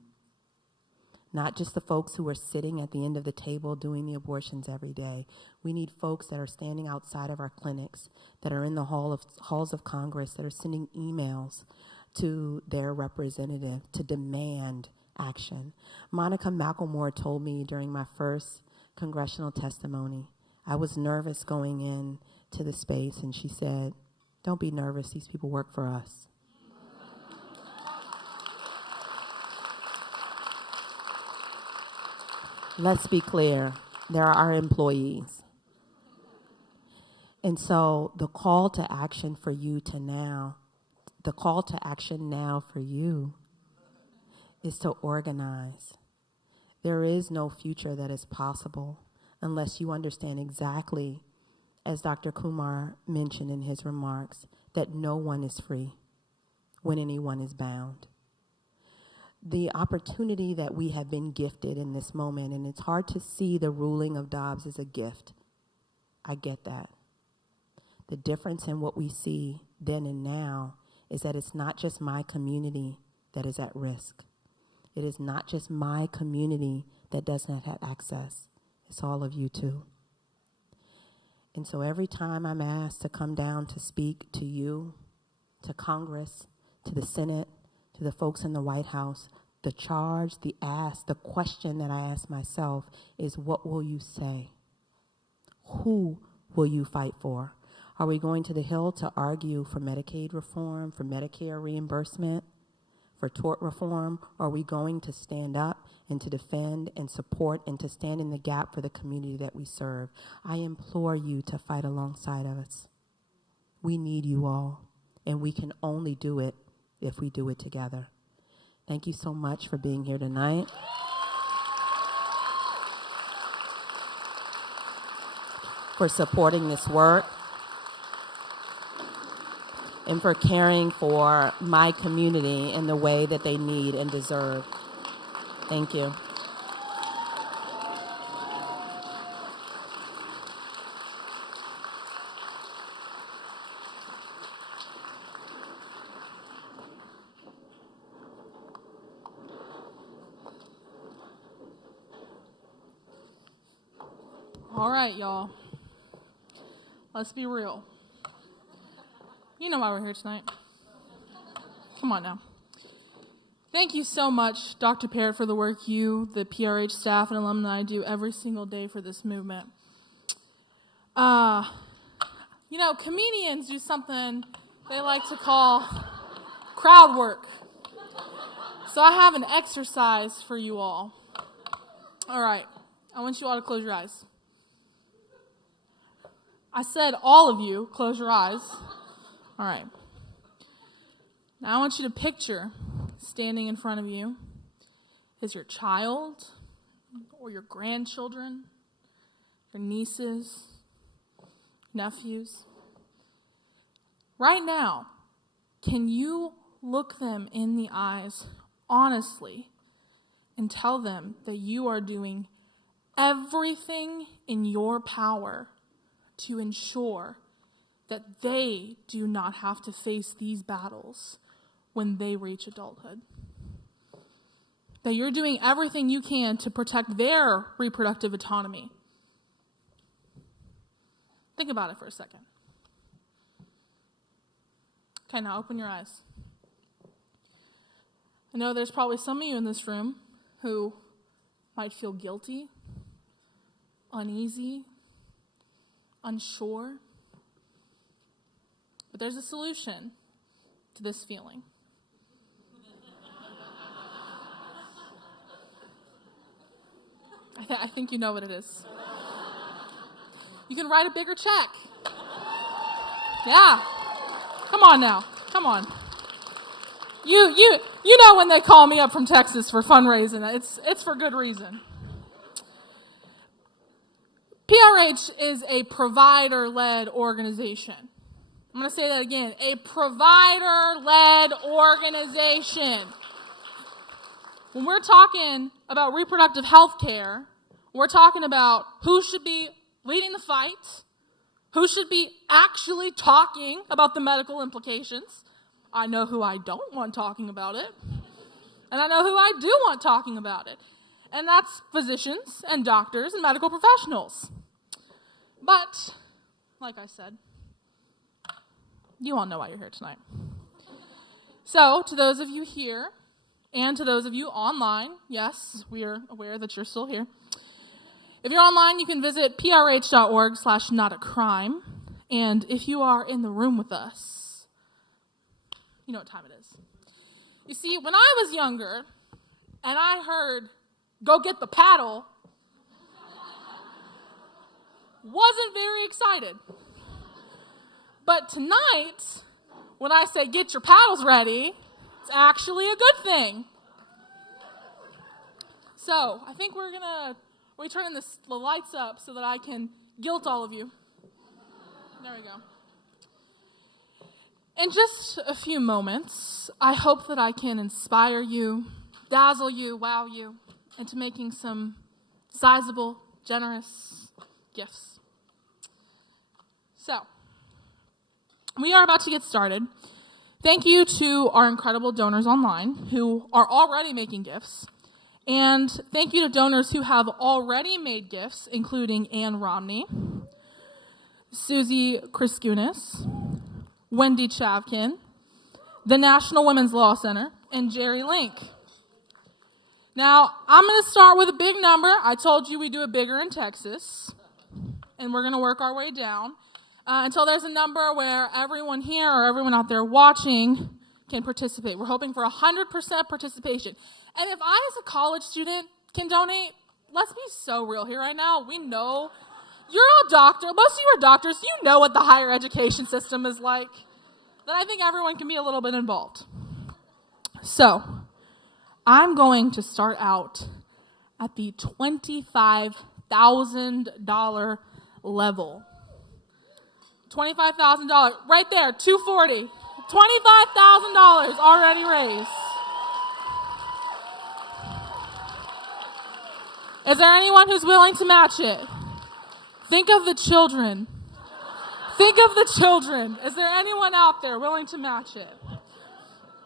Not just the folks who are sitting at the end of the table doing the abortions every day. We need folks that are standing outside of our clinics, that are in the halls of Congress, that are sending emails to their representative to demand action. Monica McElmore told me during my first congressional testimony, I was nervous going in to the space, and she said, "Don't be nervous, these people work for us." Let's be clear, they're our employees. And so the call to action for you the call to action now for you is to organize. There is no future that is possible unless you understand exactly, as Dr. Kumar mentioned in his remarks, that no one is free when anyone is bound. The opportunity that we have been gifted in this moment, and it's hard to see the ruling of Dobbs as a gift. I get that. The difference in what we see then and now is that it's not just my community that is at risk. It is not just my community that does not have access. It's all of you too. And so every time I'm asked to come down to speak to you, to Congress, to the Senate, to the folks in the White House, the charge, the ask, the question that I ask myself is, what will you say? Who will you fight for? Are we going to the Hill to argue for Medicaid reform, for Medicare reimbursement, for tort reform? Or are we going to stand up and to defend and support and to stand in the gap for the community that we serve? I implore you to fight alongside of us. We need you all, and we can only do it if we do it together. Thank you so much for being here tonight. For supporting this work, and for caring for my community in the way that they need and deserve. Thank you. All right, y'all. Let's be real. You know why we're here tonight. Come on now. Thank you so much, Dr. Perritt, for the work you, the PRH staff, and alumni do every single day for this movement. Comedians do something they like to call crowd work. So I have an exercise for you all. All right, I want you all to close your eyes. I said all of you, close your eyes. All right. Now I want you to picture standing in front of you is your child or your grandchildren, your nieces, nephews. Right now, can you look them in the eyes honestly and tell them that you are doing everything in your power to ensure that they do not have to face these battles when they reach adulthood? That you're doing everything you can to protect their reproductive autonomy. Think about it for a second. Okay, now open your eyes. I know there's probably some of you in this room who might feel guilty, uneasy, unsure. But there's a solution to this feeling. I think you know what it is. You can write a bigger check. Yeah. Come on now. Come on. You know when they call me up from Texas for fundraising, it's for good reason. PRH is a provider-led organization. I'm going to say that again. A provider-led organization. When we're talking about reproductive health care, we're talking about who should be leading the fight, who should be actually talking about the medical implications. I know who I don't want talking about it, and I know who I do want talking about it, and that's physicians and doctors and medical professionals. But, like I said, you all know why you're here tonight. So, to those of you here, and to those of you online, yes, we are aware that you're still here. If you're online, you can visit prh.org/notacrime. And if you are in the room with us, you know what time it is. You see, when I was younger, and I heard, go get the paddle, wasn't very excited. But tonight, when I say get your paddles ready, it's actually a good thing. So, I think we're turning the lights up so that I can guilt all of you. There we go. In just a few moments, I hope that I can inspire you, dazzle you, wow you, into making some sizable, generous gifts. So, we are about to get started. Thank you to our incredible donors online who are already making gifts. And thank you to donors who have already made gifts, including Ann Romney, Susie Kriskunis, Wendy Chavkin, the National Women's Law Center, and Jerry Link. Now, I'm going to start with a big number. I told you we do it bigger in Texas, and we're going to work our way down until there's a number where everyone here or everyone out there watching can participate. We're hoping for 100% participation. And if I, as a college student, can donate, let's be so real here right now. We know you're a doctor. Most of you are doctors. You know what the higher education system is like. Then I think everyone can be a little bit involved. So, I'm going to start out at the $25,000 level. $25,000, right there, $240. $25,000 already raised. Is there anyone who's willing to match it? Think of the children. Think of the children. Is there anyone out there willing to match it?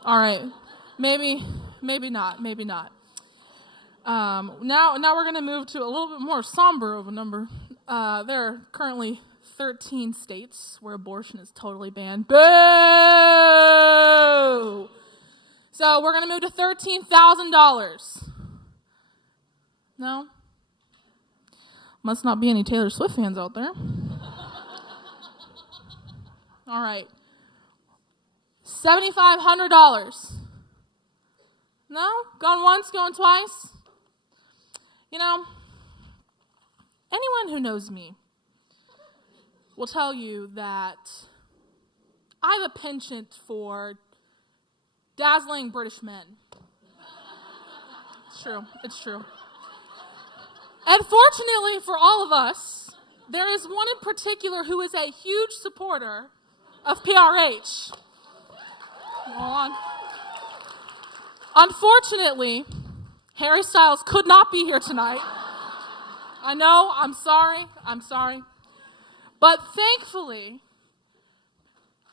All right. Maybe not. Now we're going to move to a little bit more somber of a number. There are currently 13 states where abortion is totally banned. Boo! So we're going to move to $13,000. No? Must not be any Taylor Swift fans out there. All right. $7,500. No? Going once, going twice? You know, anyone who knows me will tell you that I have a penchant for dazzling British men. It's true. It's true. And fortunately for all of us, there is one in particular who is a huge supporter of PRH. Hold on. Unfortunately, Harry Styles could not be here tonight. I know, I'm sorry. But thankfully,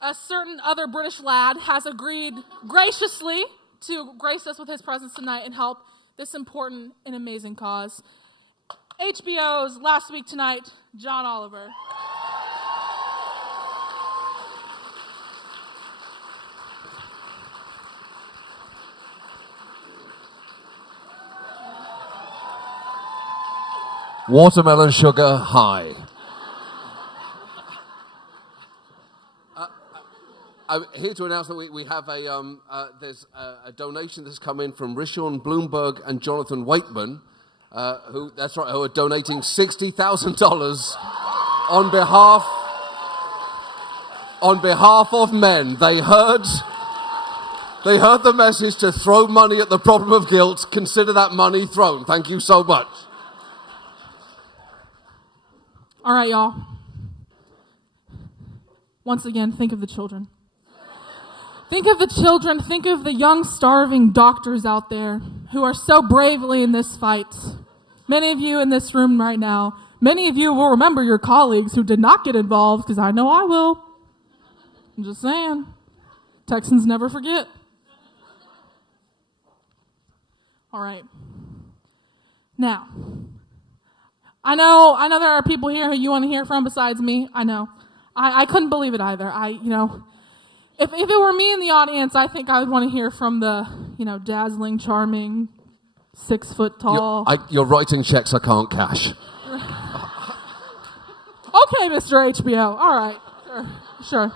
a certain other British lad has agreed graciously to grace us with his presence tonight and help this important and amazing cause. HBO's Last Week Tonight, John Oliver. Watermelon sugar high. I'm here to announce that we have there's a donation that's come in from Deshawn Bloomberg and Jonathan Waitman, who are donating $60,000 on behalf of men. They heard the message to throw money at the problem of guilt. Consider that money thrown. Thank you so much. All right, y'all. Once again, think of the children. Think of the children. Think of the young, starving doctors out there who are so bravely in this fight. Many of you in this room right now, many of you will remember your colleagues who did not get involved, because I know I will. I'm just saying. Texans never forget. All right. Now, I know there are people here who you want to hear from besides me. I know. I couldn't believe it either. If it were me in the audience, I think I would want to hear from the, dazzling, charming, 6 foot tall. You're writing checks I can't cash. Okay, Mr. HBO. All right. Sure.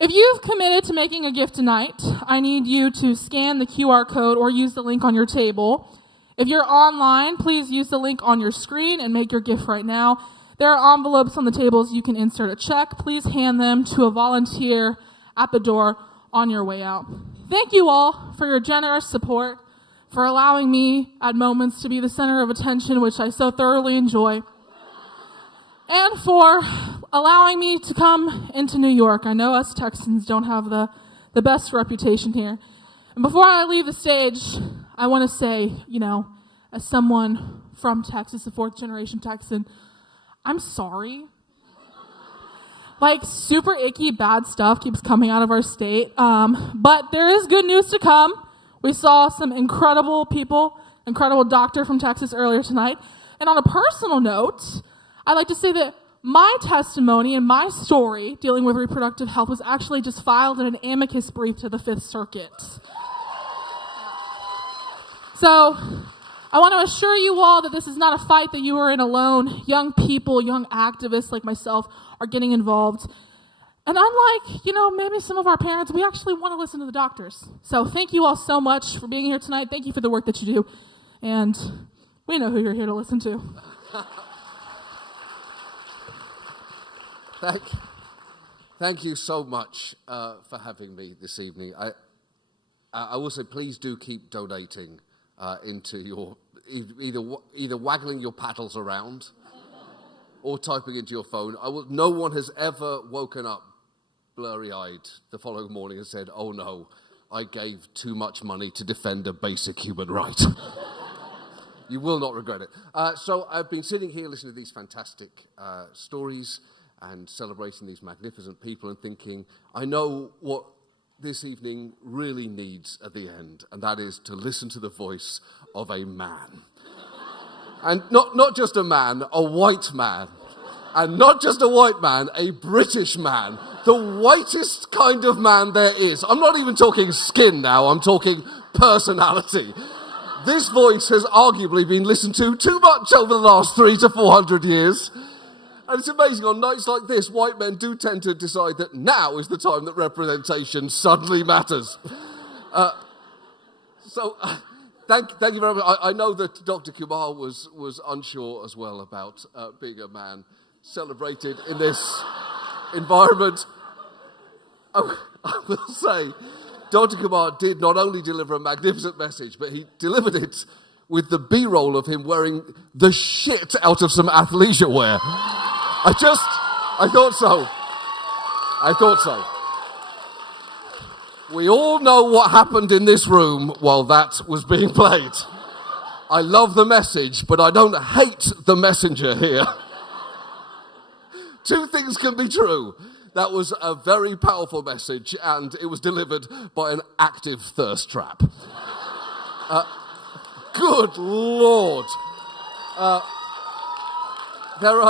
If you've committed to making a gift tonight, I need you to scan the QR code or use the link on your table. If you're online, please use the link on your screen and make your gift right now. There are envelopes on the tables. You can insert a check. Please hand them to a volunteer at the door on your way out. Thank you all for your generous support, for allowing me at moments to be the center of attention, which I so thoroughly enjoy, and for allowing me to come into New York. I know us Texans don't have the best reputation here. And before I leave the stage, I want to say, as someone from Texas, a 4th generation Texan, I'm sorry. Super icky, bad stuff keeps coming out of our state. But there is good news to come. We saw some incredible people, incredible doctor from Texas earlier tonight. And on a personal note, I'd like to say that my testimony and my story dealing with reproductive health was actually just filed in an amicus brief to the 5th Circuit. So I want to assure you all that this is not a fight that you are in alone. Young people, young activists like myself are getting involved. And unlike, maybe some of our parents, we actually want to listen to the doctors. So thank you all so much for being here tonight. Thank you for the work that you do. And we know who you're here to listen to. Thank you so much for having me this evening. I will say, please do keep donating into your, either waggling your paddles around or typing into your phone. No one has ever woken up blurry-eyed the following morning and said, oh no, I gave too much money to defend a basic human right. You will not regret it. So I've been sitting here listening to these fantastic stories and celebrating these magnificent people and thinking, I know what this evening really needs at the end, and that is to listen to the voice of a man. And not just a man, a white man. And not just a white man, a British man. The whitest kind of man there is. I'm not even talking skin now, I'm talking personality. This voice has arguably been listened to too much over the last 300 to 400 years. And it's amazing, on nights like this, white men do tend to decide that now is the time that representation suddenly matters. Thank you very much. I know that Dr. Kumar was unsure as well about being a man celebrated in this environment. I will say, Dr. Kumar did not only deliver a magnificent message, but he delivered it with the B-roll of him wearing the shit out of some athleisure wear. I thought so. We all know what happened in this room while that was being played. I love the message, but I don't hate the messenger here. Two things can be true. That was a very powerful message, and it was delivered by an active thirst trap. Good Lord. There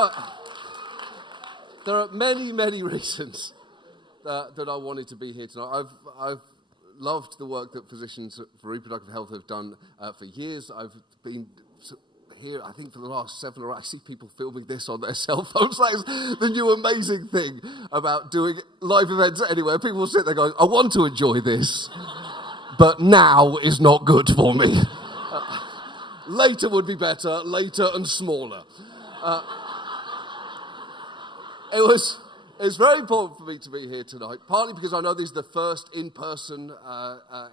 are many, many reasons that I wanted to be here tonight. I've loved the work that Physicians for Reproductive Health have done for years. I've been here, I think, for the last 7 or 8. I see people filming this on their cell phones. That is the new amazing thing about doing live events anywhere. People will sit there going, I want to enjoy this, but now is not good for me. Later would be better, later and smaller. It's very important for me to be here tonight, partly because I know this is the first in-person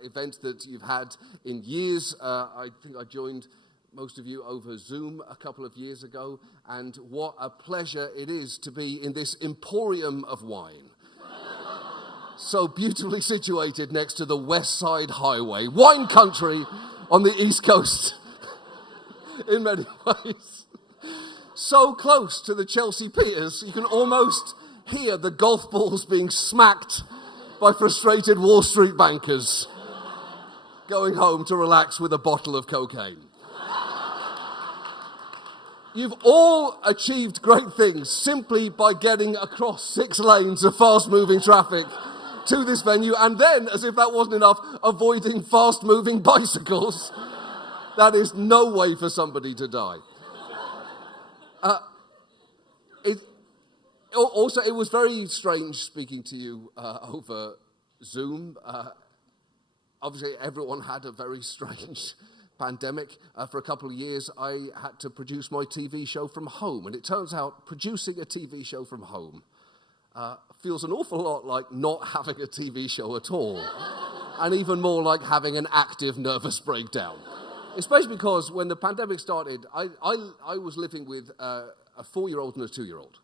event that you've had in years. I think I joined most of you over Zoom a couple of years ago, and what a pleasure it is to be in this emporium of wine. So beautifully situated next to the West Side Highway, wine country on the East Coast in many ways. So close to the Chelsea Piers, you can almost hear the golf balls being smacked by frustrated Wall Street bankers going home to relax with a bottle of cocaine. You've all achieved great things simply by getting across 6 lanes of fast-moving traffic to this venue, and then, as if that wasn't enough, avoiding fast-moving bicycles. That is no way for somebody to die. Also, it was very strange speaking to you over Zoom. Obviously, everyone had a very strange pandemic. For a couple of years, I had to produce my TV show from home, and it turns out producing a TV show from home feels an awful lot like not having a TV show at all, and even more like having an active nervous breakdown. Especially because when the pandemic started, I was living with a 4-year-old and a 2-year-old.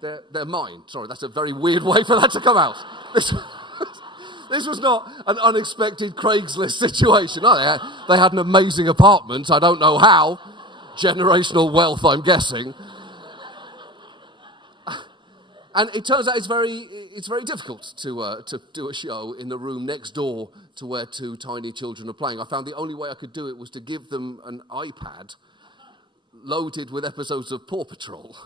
They're mine. Sorry, that's a very weird way for that to come out. This was not an unexpected Craigslist situation. No, they had an amazing apartment. I don't know how. Generational wealth, I'm guessing. And it turns out it's very difficult to do a show in the room next door to where 2 tiny children are playing. I found the only way I could do it was to give them an iPad loaded with episodes of Paw Patrol,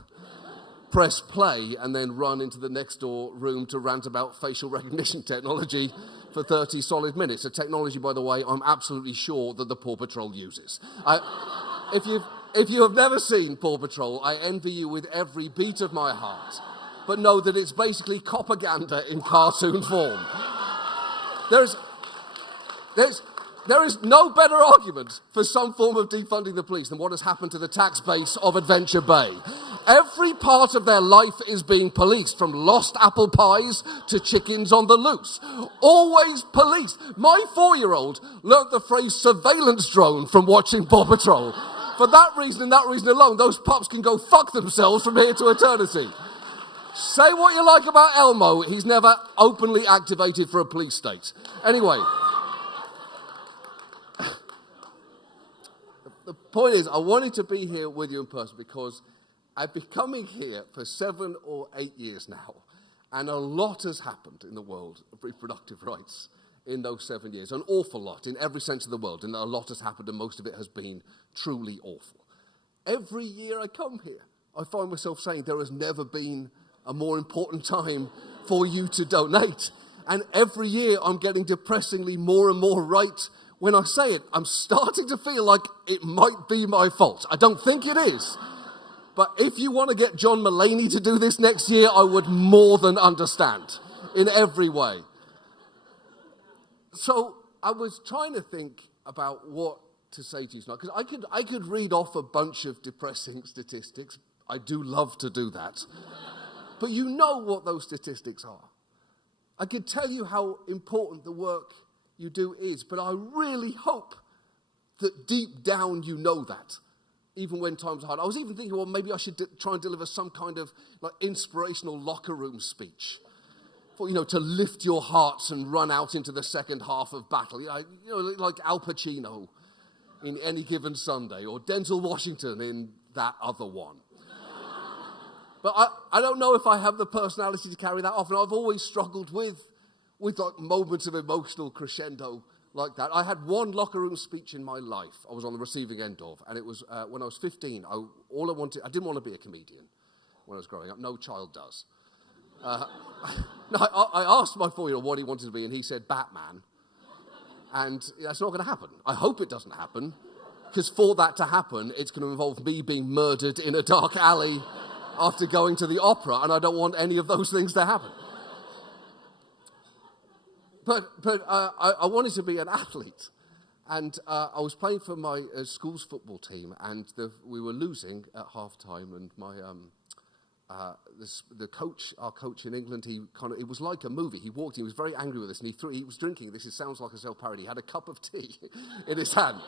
press play, and then run into the next door room to rant about facial recognition technology for 30 solid minutes. A technology, by the way, I'm absolutely sure that the Paw Patrol uses. If you have never seen Paw Patrol, I envy you with every beat of my heart. But know that it's basically propaganda in cartoon form. There is no better argument for some form of defunding the police than what has happened to the tax base of Adventure Bay. Every part of their life is being policed, from lost apple pies to chickens on the loose. Always policed. My 4-year-old learnt the phrase surveillance drone from watching Paw Patrol. For that reason and that reason alone, those pups can go fuck themselves from here to eternity. Say what you like about Elmo, he's never openly activated for a police state. Anyway, the point is, I wanted to be here with you in person because I've been coming here for 7 or 8 years now, and a lot has happened in the world of reproductive rights in those 7 years. An awful lot, in every sense of the word, and a lot has happened, and most of it has been truly awful. Every year I come here, I find myself saying there has never been a more important time for you to donate. And every year I'm getting depressingly more and more right when I say it. I'm starting to feel like it might be my fault. I don't think it is. But if you want to get John Mulaney to do this next year, I would more than understand in every way. So I was trying to think about what to say to you tonight, because I could read off a bunch of depressing statistics. I do love to do that. But you know what those statistics are. I could tell you how important the work you do is, but I really hope that deep down you know that, even when times are hard. I was even thinking, well, maybe I should try and deliver some kind of like inspirational locker room speech, for, to lift your hearts and run out into the second half of battle. Like Al Pacino in Any Given Sunday, or Denzel Washington in that other one. But I don't know if I have the personality to carry that off, and I've always struggled with like moments of emotional crescendo like that. I had one locker room speech in my life I was on the receiving end of, and it was when I was 15. I didn't want to be a comedian when I was growing up. No child does. I asked my 4-year-old what he wanted to be, and he said Batman. And that's not going to happen. I hope it doesn't happen, because for that to happen, it's going to involve me being murdered in a dark alley after going to the opera, and I don't want any of those things to happen. But I wanted to be an athlete, and I was playing for my school's football team, and we were losing at halftime, and my our coach in England, it was like a movie. He walked in, he was very angry with us, and he was drinking, sounds like a self-parody, he had a cup of tea in his hand,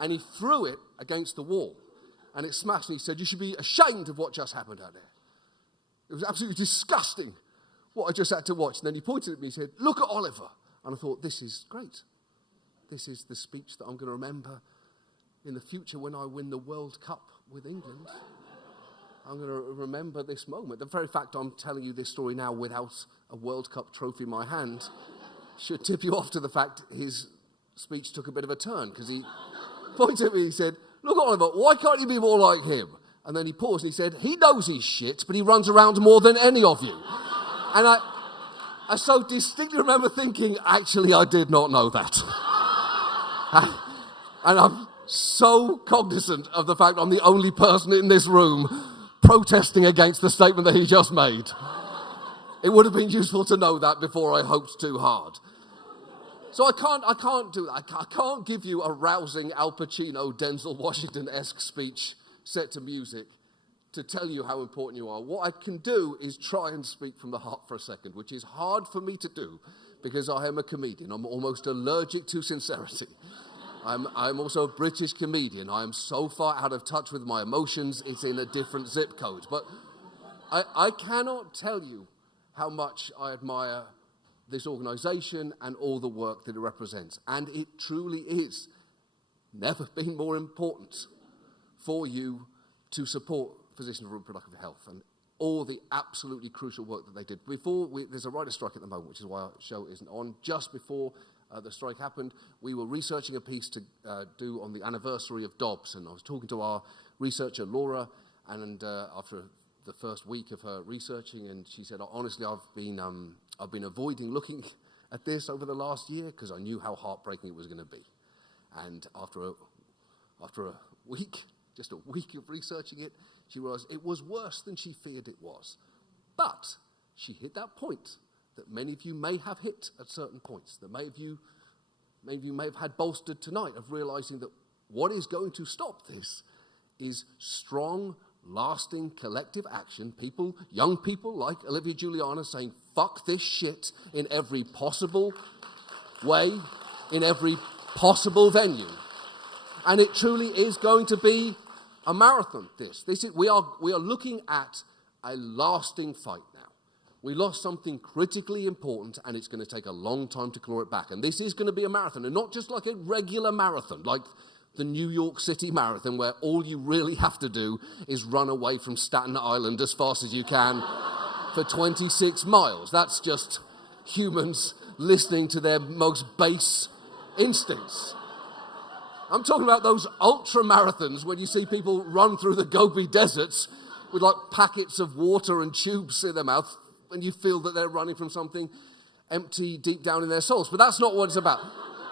and he threw it against the wall, and it smashed, and he said, "You should be ashamed of what just happened out there. It was absolutely disgusting what I just had to watch." And then he pointed at me and said, "Look at Oliver." And I thought, this is great. This is the speech that I'm going to remember in the future when I win the World Cup with England. I'm going to remember this moment. The very fact I'm telling you this story now without a World Cup trophy in my hand should tip you off to the fact his speech took a bit of a turn, because he pointed at me and he said, "Look at Oliver, why can't you be more like him?" And then he paused and he said, "He knows he's shit, but he runs around more than any of you." And I so distinctly remember thinking, actually, I did not know that. And I'm so cognizant of the fact I'm the only person in this room protesting against the statement that he just made. It would have been useful to know that before I hoped too hard. So I can't do that. I can't give you a rousing Al Pacino, Denzel Washington-esque speech set to music to tell you how important you are. What I can do is try and speak from the heart for a second, which is hard for me to do because I am a comedian. I'm almost allergic to sincerity. I'm also a British comedian. I am so far out of touch with my emotions, it's in a different zip code. But I cannot tell you how much I admire this organization and all the work that it represents. And it truly is never been more important for you to support physicians of reproductive health and all the absolutely crucial work that they did. There's a writer's strike at the moment, which is why our show isn't on. Just before the strike happened, we were researching a piece to do on the anniversary of Dobbs, and I was talking to our researcher, Laura, and after the first week of her researching, and she said, "Honestly, I've been avoiding looking at this over the last year because I knew how heartbreaking it was going to be." And after a week, just a week of researching it, she realized it was worse than she feared it was. But she hit that point that many of you may have hit at certain points, that many of you may have had bolstered tonight, of realizing that what is going to stop this is strong, lasting collective action. People, young people like Olivia Giuliana, saying, "Fuck this shit," in every possible way, in every possible venue. And it truly is going to be a marathon, we are looking at a lasting fight now. We lost something critically important, and it's going to take a long time to claw it back. And this is going to be a marathon, and not just like a regular marathon, like the New York City Marathon, where all you really have to do is run away from Staten Island as fast as you can for 26 miles. That's just humans listening to their most base instincts. I'm talking about those ultra marathons when you see people run through the Gobi deserts with like packets of water and tubes in their mouth, and you feel that they're running from something empty deep down in their souls. But that's not what it's about.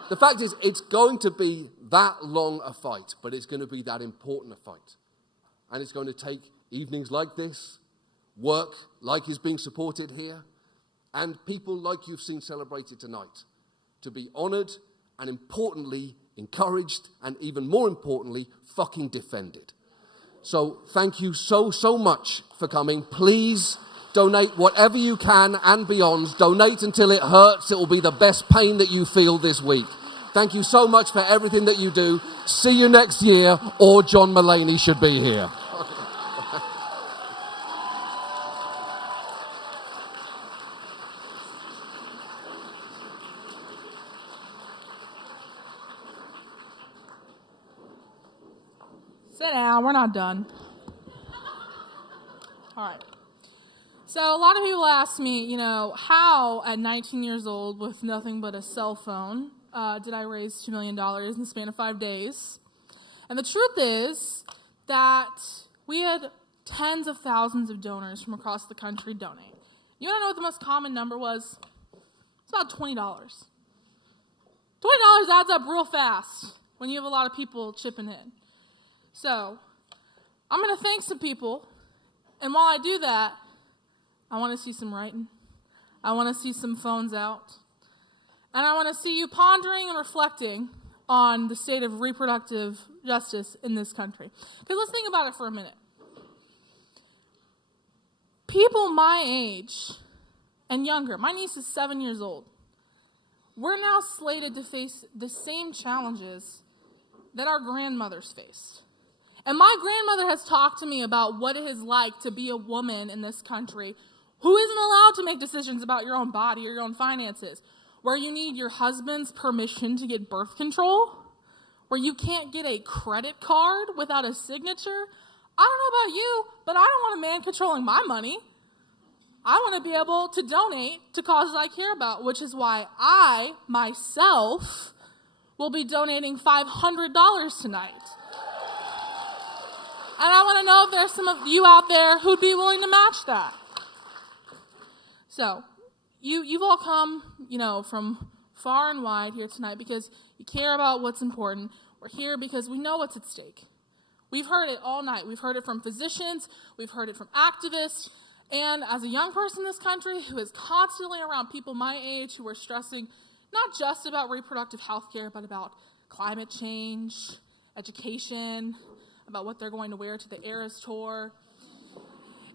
The fact is, it's going to be that long a fight, but it's going to be that important a fight. And it's going to take evenings like this, work like is being supported here, and people like you've seen celebrated tonight, to be honored and importantly encouraged and even more importantly fucking defended. So thank you so much for coming. Please donate whatever you can and beyond. Donate until it hurts. It will be the best pain that you feel this week. Thank you so much for everything that you do. See you next year, or John Mulaney should be here. Sit down, we're not done. All right. So a lot of people ask me, how at 19 years old with nothing but a cell phone did I raise $2 million in the span of 5 days? And the truth is that we had tens of thousands of donors from across the country donate. You want to know what the most common number was? It's about $20. $20 adds up real fast when you have a lot of people chipping in. So I'm going to thank some people, and while I do that, I want to see some writing. I want to see some phones out. And I want to see you pondering and reflecting on the state of reproductive justice in this country. Because let's think about it for a minute. People my age and younger, my niece is 7 years old, we're now slated to face the same challenges that our grandmothers faced. And my grandmother has talked to me about what it is like to be a woman in this country who isn't allowed to make decisions about your own body or your own finances, where you need your husband's permission to get birth control, where you can't get a credit card without a signature. I don't know about you, but I don't want a man controlling my money. I want to be able to donate to causes I care about, which is why I, myself, will be donating $500 tonight. And I want to know if there's some of you out there who'd be willing to match that. So, you've all come, from far and wide here tonight because you care about what's important. We're here because we know what's at stake. We've heard it all night. We've heard it from physicians. We've heard it from activists. And as a young person in this country who is constantly around people my age who are stressing not just about reproductive health care, but about climate change, education, about what they're going to wear to the Eras Tour.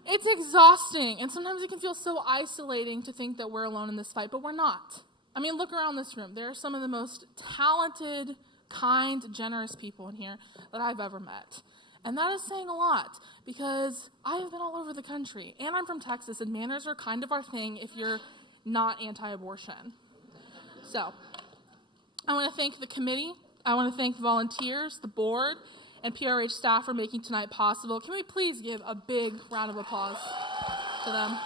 It's exhausting, and sometimes it can feel so isolating to think that we're alone in this fight, but we're not. I mean, look around this room. There are some of the most talented, kind, generous people in here that I've ever met. And that is saying a lot, because I have been all over the country, and I'm from Texas, and manners are kind of our thing if you're not anti-abortion. So, I want to thank the committee. I want to thank the volunteers, the board, and PRH staff for making tonight possible. Can we please give a big round of applause to them?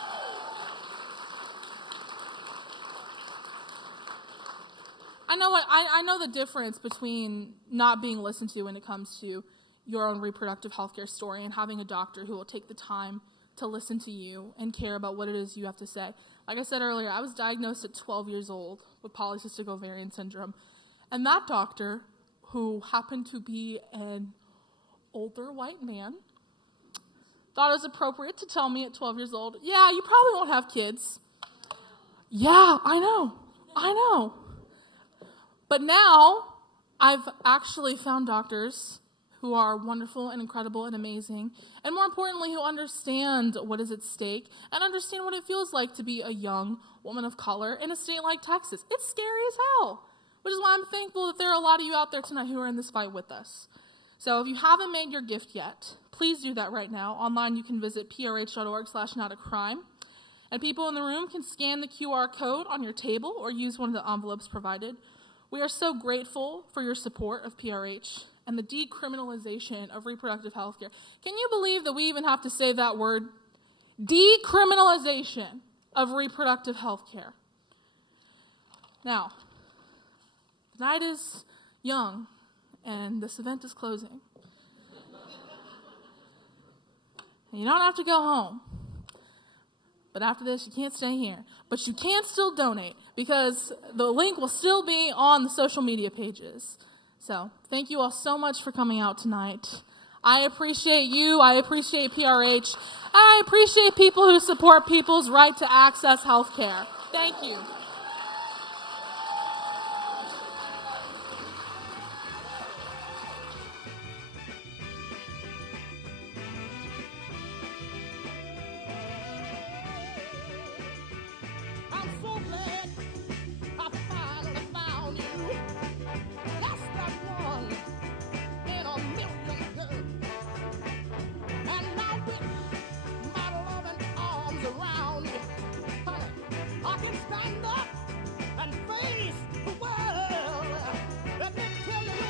I know the difference between not being listened to when it comes to your own reproductive health care story and having a doctor who will take the time to listen to you and care about what it is you have to say. Like I said earlier, I was diagnosed at 12 years old with polycystic ovarian syndrome. And that doctor, who happened to be an older white man, thought it was appropriate to tell me at 12 years old, yeah, you probably won't have kids. Yeah, I know. But now I've actually found doctors who are wonderful and incredible and amazing, and more importantly, who understand what is at stake and understand what it feels like to be a young woman of color in a state like Texas. It's scary as hell, which is why I'm thankful that there are a lot of you out there tonight who are in this fight with us. So if you haven't made your gift yet, please do that right now. Online, you can visit prh.org/notacrime. And people in the room can scan the QR code on your table or use one of the envelopes provided. We are so grateful for your support of PRH and the decriminalization of reproductive health care. Can you believe that we even have to say that word? Decriminalization of reproductive health care. Now, the night is young, and this event is closing. And you don't have to go home. But after this, you can't stay here. But you can still donate, because the link will still be on the social media pages. So thank you all so much for coming out tonight. I appreciate you. I appreciate PRH. I appreciate people who support people's right to access health care. Thank you.